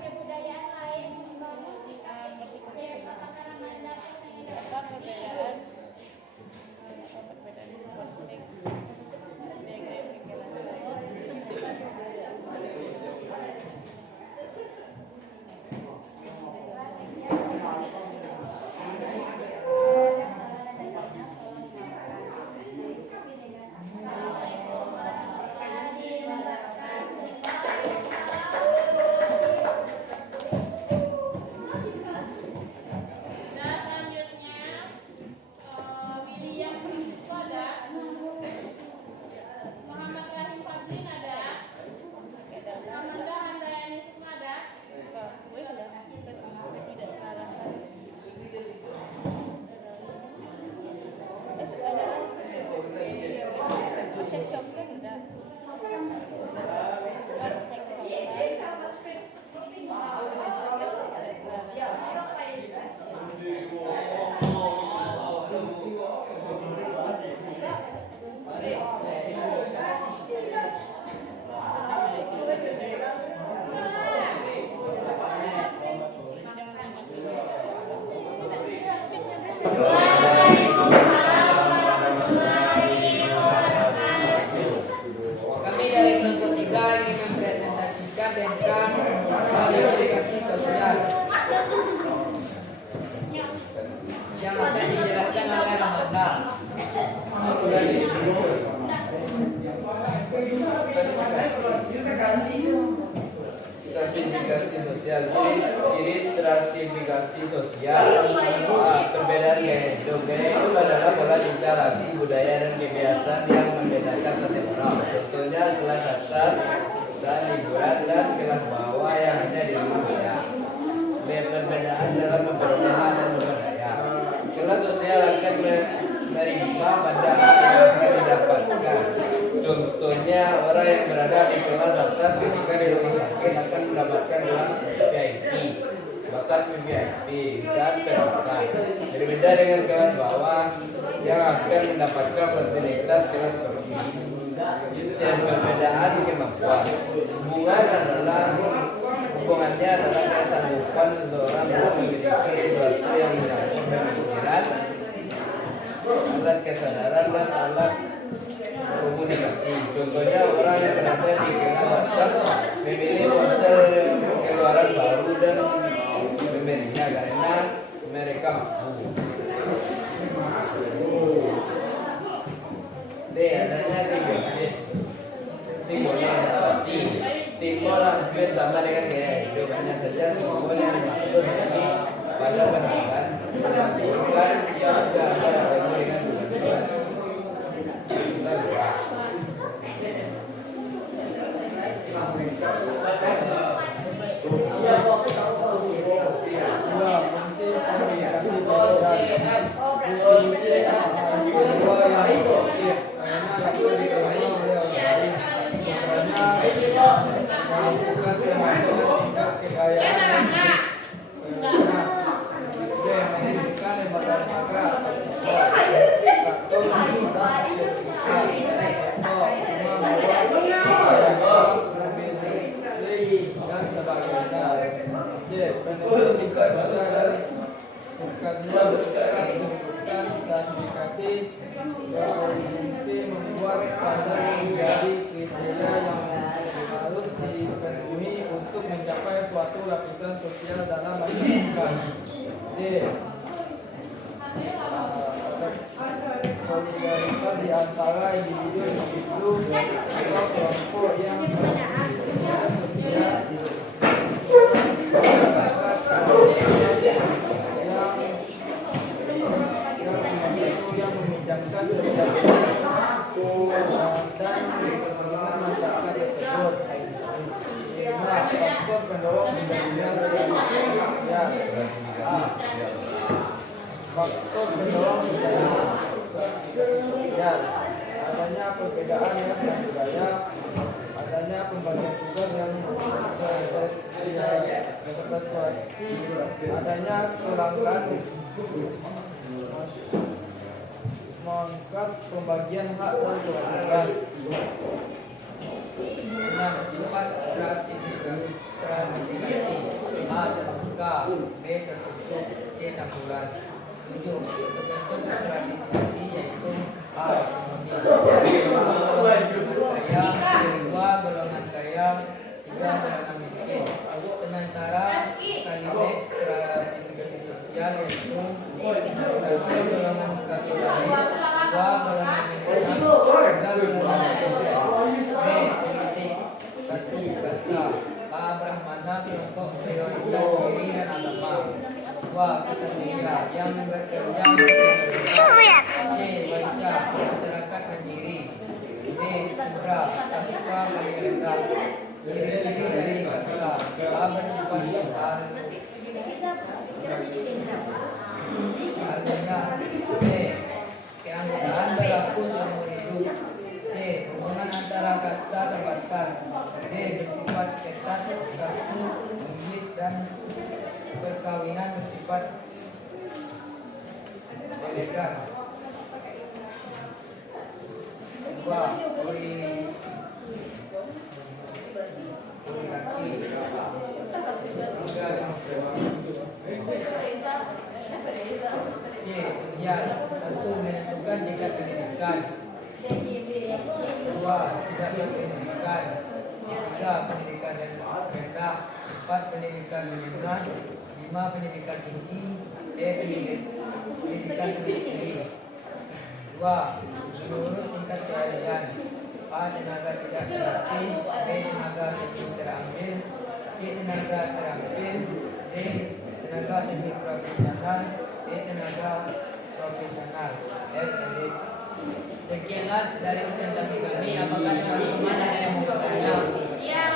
kebudayaan lain, membangun sikap kekebalan dan menghindari Assalamualaikum warahmatullahi wabarakatuh. Dan selanjutnya William itu ada, Muhammad Rahim Fadlin ada, Amanda Handayani Sukma ada. Kami dari kelompok 3 ingin mempresentasikan tentang aplikasi sosial yang akan dijelaskan oleh Amanda. Stratifikasi sosial, ciri stratifikasi sosial. Perbedaan gaya hidup. Gaya hidup adalah pola tingkah laku, budaya dan kebiasaan yang membedakan setiap orang. Contohnya kelas atas dan liburan dan kelas bawah yang hanya di rumah saja. Perbedaan dalam memperoleh dan memberdaya. Kelas sosial akan menerima pandangan yang akan didapatkan. Contohnya orang yang berada di kelas atas ketika di rumah sakit akan mendapatkan kelas VIP, bahkan VIP dan perawatan. Berbeda dengan kelas bawah yang akan mendapatkan fasilitas kelas tertinggi. Dan perbedaan kemampuan. Hubungannya adalah kesanggupan seseorang untuk memiliki sesuatu yang menyangkut pemikiran, alat kesadaran dan alat komunikasi. Contohnya orang yang berada di kelas atas memilih ponsel keluaran baru dan membelinya karena mereka mampu. D. Adanya simbiosis. Simbolisasi. Simbol hampir sama dengan gaya hidup, hanya saja simbol yang dimaksud ini pada penangan membandingkan yang gambar bertemu dengan tujuan. Kita buat. Simbol membuat standar menjadi kriteria yang harus dipenuhi untuk mencapai suatu lapisan sosial dalam masyarakat. D. Solidaritas di antara individu atau kelompok yang yang meminjamkan dan kesenangan masyarakat tersebut. Faktor pendorong menjadinya ya. Faktor pendorong menjadinya ya. Adanya perbedaan yang budaya, adanya pembagian tugas yang berpersuasi, adanya kelangkaan mengangkat pembagian hak dan kewajiban. Nah, sifat stratifikasi A terbuka, B tertutup, C campuran. 7. Terbentuk stratifikasi yaitu A ekonomi, golongan kaya, 2 golongan kaya, 3 golongan miskin. Sementara kalimat stratifikasi sosial yaitu 1 golongan kapitalis, 2 golongan menengah, 3 golongan militer. B politik, 1 kasta, A brahmana kelompok prioritas diri dan agama, 2 kesatria yang bekerja C waisya masyarakat mandiri, D sudra kasta mayoritas. Ciri-ciri dari kasta, A bersifat total, artinya C keanggotaan berlaku seumur hidup, C hubungan antara kasta terbatas, D bersifat ketat, kastu, gigit dan perkawinan bersifat elegan. 2 oligarki, 3 demokrasi. C. Ujian 1 menentukan tingkat pendidikan, 2 tidak berpendidikan, 3 pendidikan rendah, 4 pendidikan menengah, 5 pendidikan tinggi, D pendidikan tinggi. 2 menurut tingkat keahlian, A tenaga tidak terlatih, B tenaga teknik terampil, C tenaga terampil, D tenaga teknik profesional, E tenaga profesional, F elit. Sekianlah dari presentasi kami. Apakah teman-teman ada yang mau bertanya? Iya.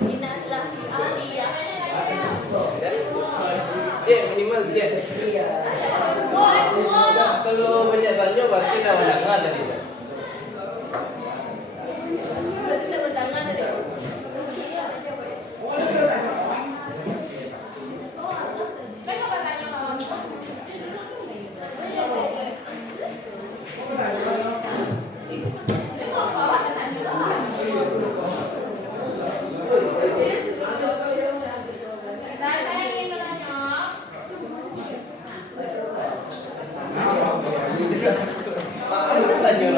Minatlah si Alia. Cek minimal cek. Kalau banyak tanya pasti dah mendengar tadi. Berarti tepuk tangan tadi. Tanya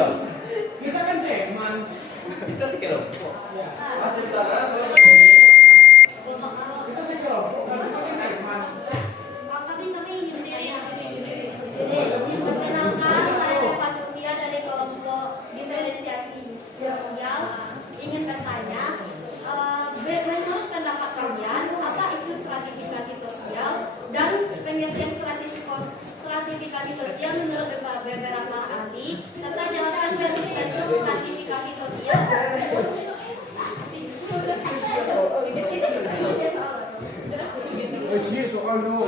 Sini soal dulu.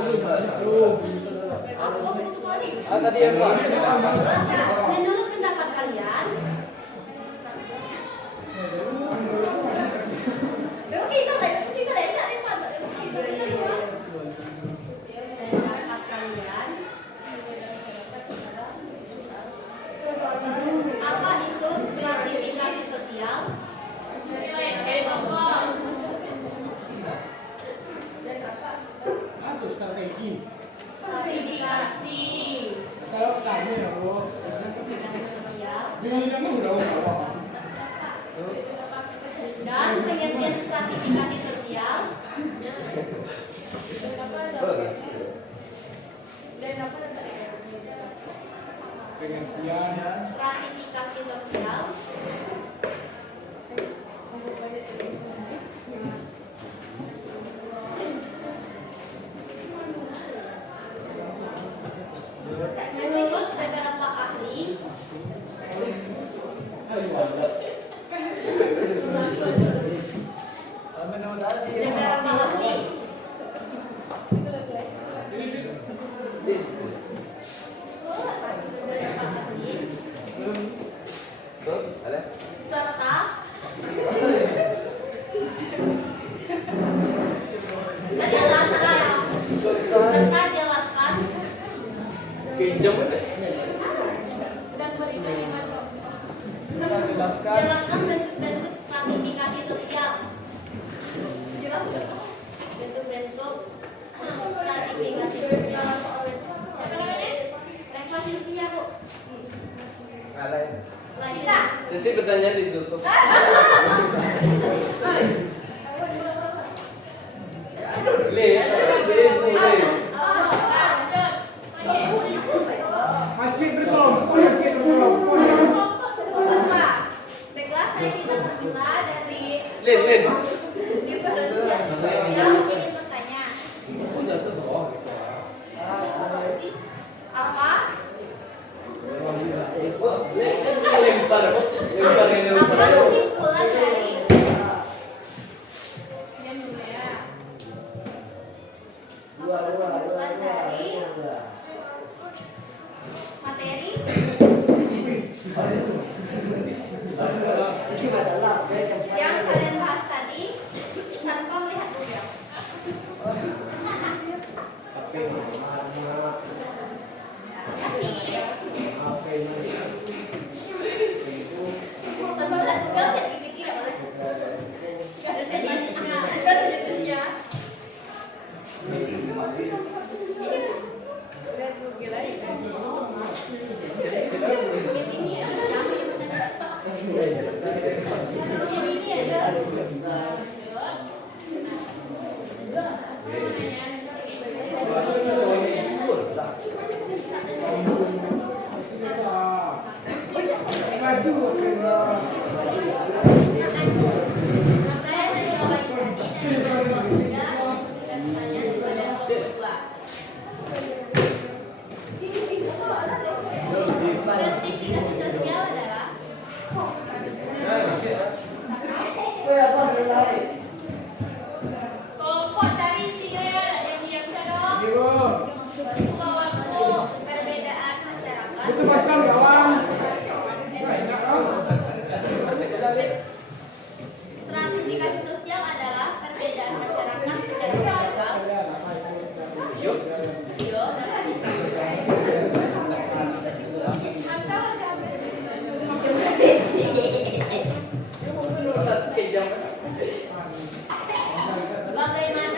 Tuh. Tadi yang Menurut pendapat kalian, apa itu stratifikasi sosial? Itu strategi. Stratifikasi Kalau tanya ya, Bu. sosial Ini kamu udah ngomong. dan pengertian stratifikasi sosial. Pengertian. Stratifikasi sosial menurut beberapa ahli beberapa ahli beberapa ahli Tuh, ada. serta serta jelaskan Pinjam kan? Dan berikan lima contoh. jelaskan bentuk-bentuk stratifikasi sosial. Bentuk-bentuk stratifikasi sosial. Siapa namanya? Reva Sylvia, Bu. Ada. Lanjut. Sisi pertanyaan ditutup. Masjid berkelompok, masjid berkelompok. Baiklah, saya tidak terbelah dari Lin. yang ingin bertanya. Apa? Lempar ini. Apa kesimpulan dari Diam dulu ya. kesimpulan dari materi yang kalian bahas tadi tanpa melihat beliau? Tanpa melihat Google, ya dipikir ya boleh. Selanjutnya. Maju. Saya menjawab tadi dan pertanyaan kepada kedua. Stratifikasi sosial adalah Kelompok cari sinyal yang diam dong. Waktu perbedaan masyarakat. Itu macam kawan. Enak kan? Stratifikasi sosial adalah perbedaan masyarakat dan beragam. Bagaimana?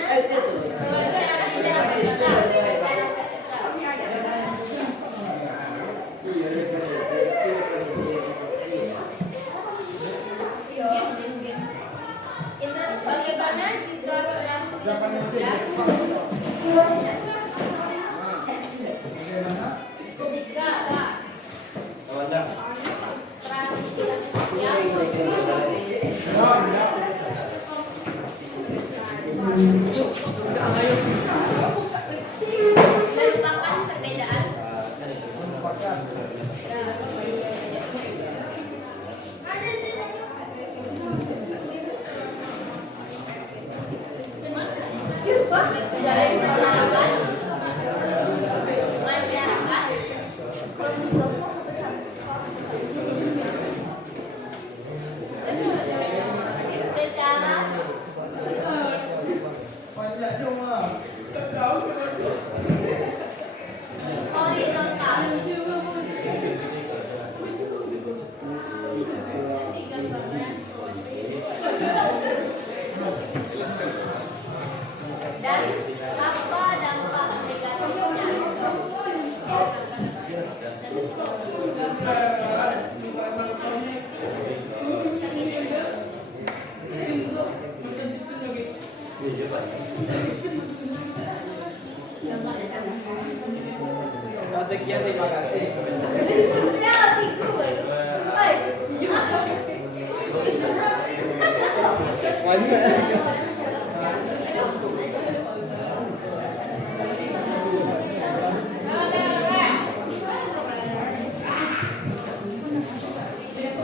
Sekian, terima kasih.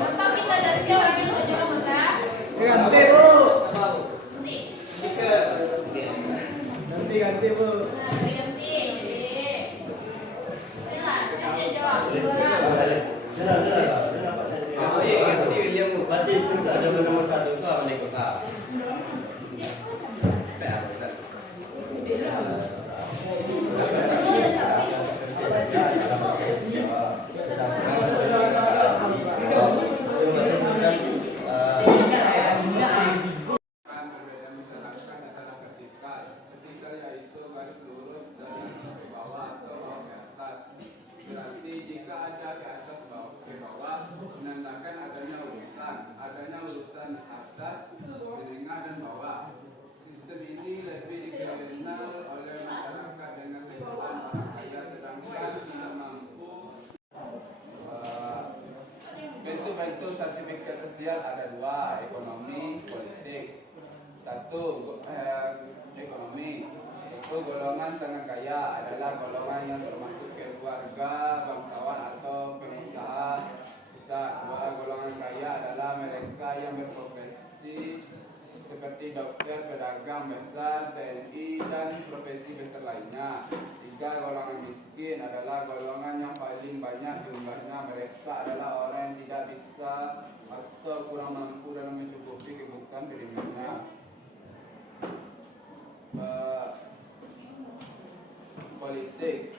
Atau kita dari orang yang udah jawab benar. Ganti bu. Ganti bu. Nah, ganti. Inilah, saya jawab dua orang. Kamu yang ngerti William Bu. Pasti itu ada nomor 1 itu apa nih kota? Perbedaan misalkan adalah ketika yaitu garis lurus dari ke bawah atau bawah ke atas. Berarti jika ada ke atas bawah ke bawah menandakan adanya urutan atas, tengah dan bawah. Sistem ini lebih dikenal oleh masyarakat dengan sebutan orang kaya sedangkan tidak mampu. Bentuk-bentuk sertifikat sosial ada dua, ekonomi, politik. Satu, ekonomi. Satu, golongan sangat kaya adalah golongan yang termasuk keluarga, bangsawan atau pengusaha besar. Dua, golongan kaya adalah mereka yang berprofesi seperti dokter, pedagang besar, TNI, dan profesi besar lainnya. Tiga, golongan miskin adalah golongan yang paling banyak jumlahnya. Mereka adalah orang yang tidak bisa atau kurang mampu dalam mencukupi kebutuhan dirinya. Politik.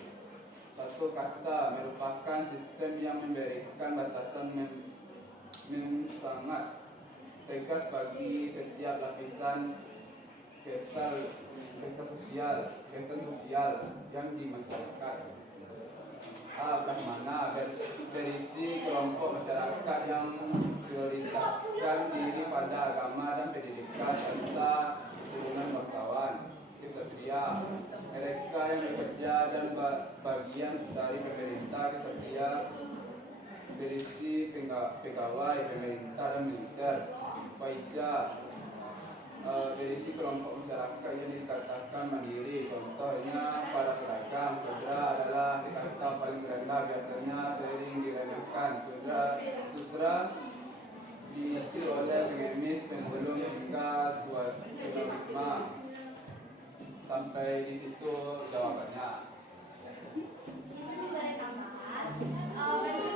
Satu, kasta merupakan sistem yang memberikan batasan sangat tegas bagi setiap lapisan kesan sosial yang di masyarakat. A. Brahmana berisi kelompok masyarakat yang prioritaskan diri pada agama dan pendidikan serta turunan bangsawan. Kesatria, mereka yang bekerja dan bagian dari pemerintah. Kesatria berisi pegawai pemerintah dan militer. Waisya berisi kelompok masyarakat yang dikatakan mandiri. Contohnya para pedagang. Sudra adalah kasta paling rendah, biasanya sering diremehkan. Sudra diisi oleh pengemis, pembelum hingga tunawisma. Sampai di situ jawabannya.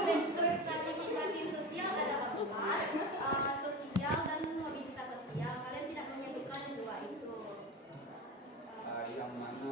Bentuk stratifikasi sosial ada 4, sosial dan mobilitas sosial. Kalian tidak menyebutkan dua itu. Yang mana?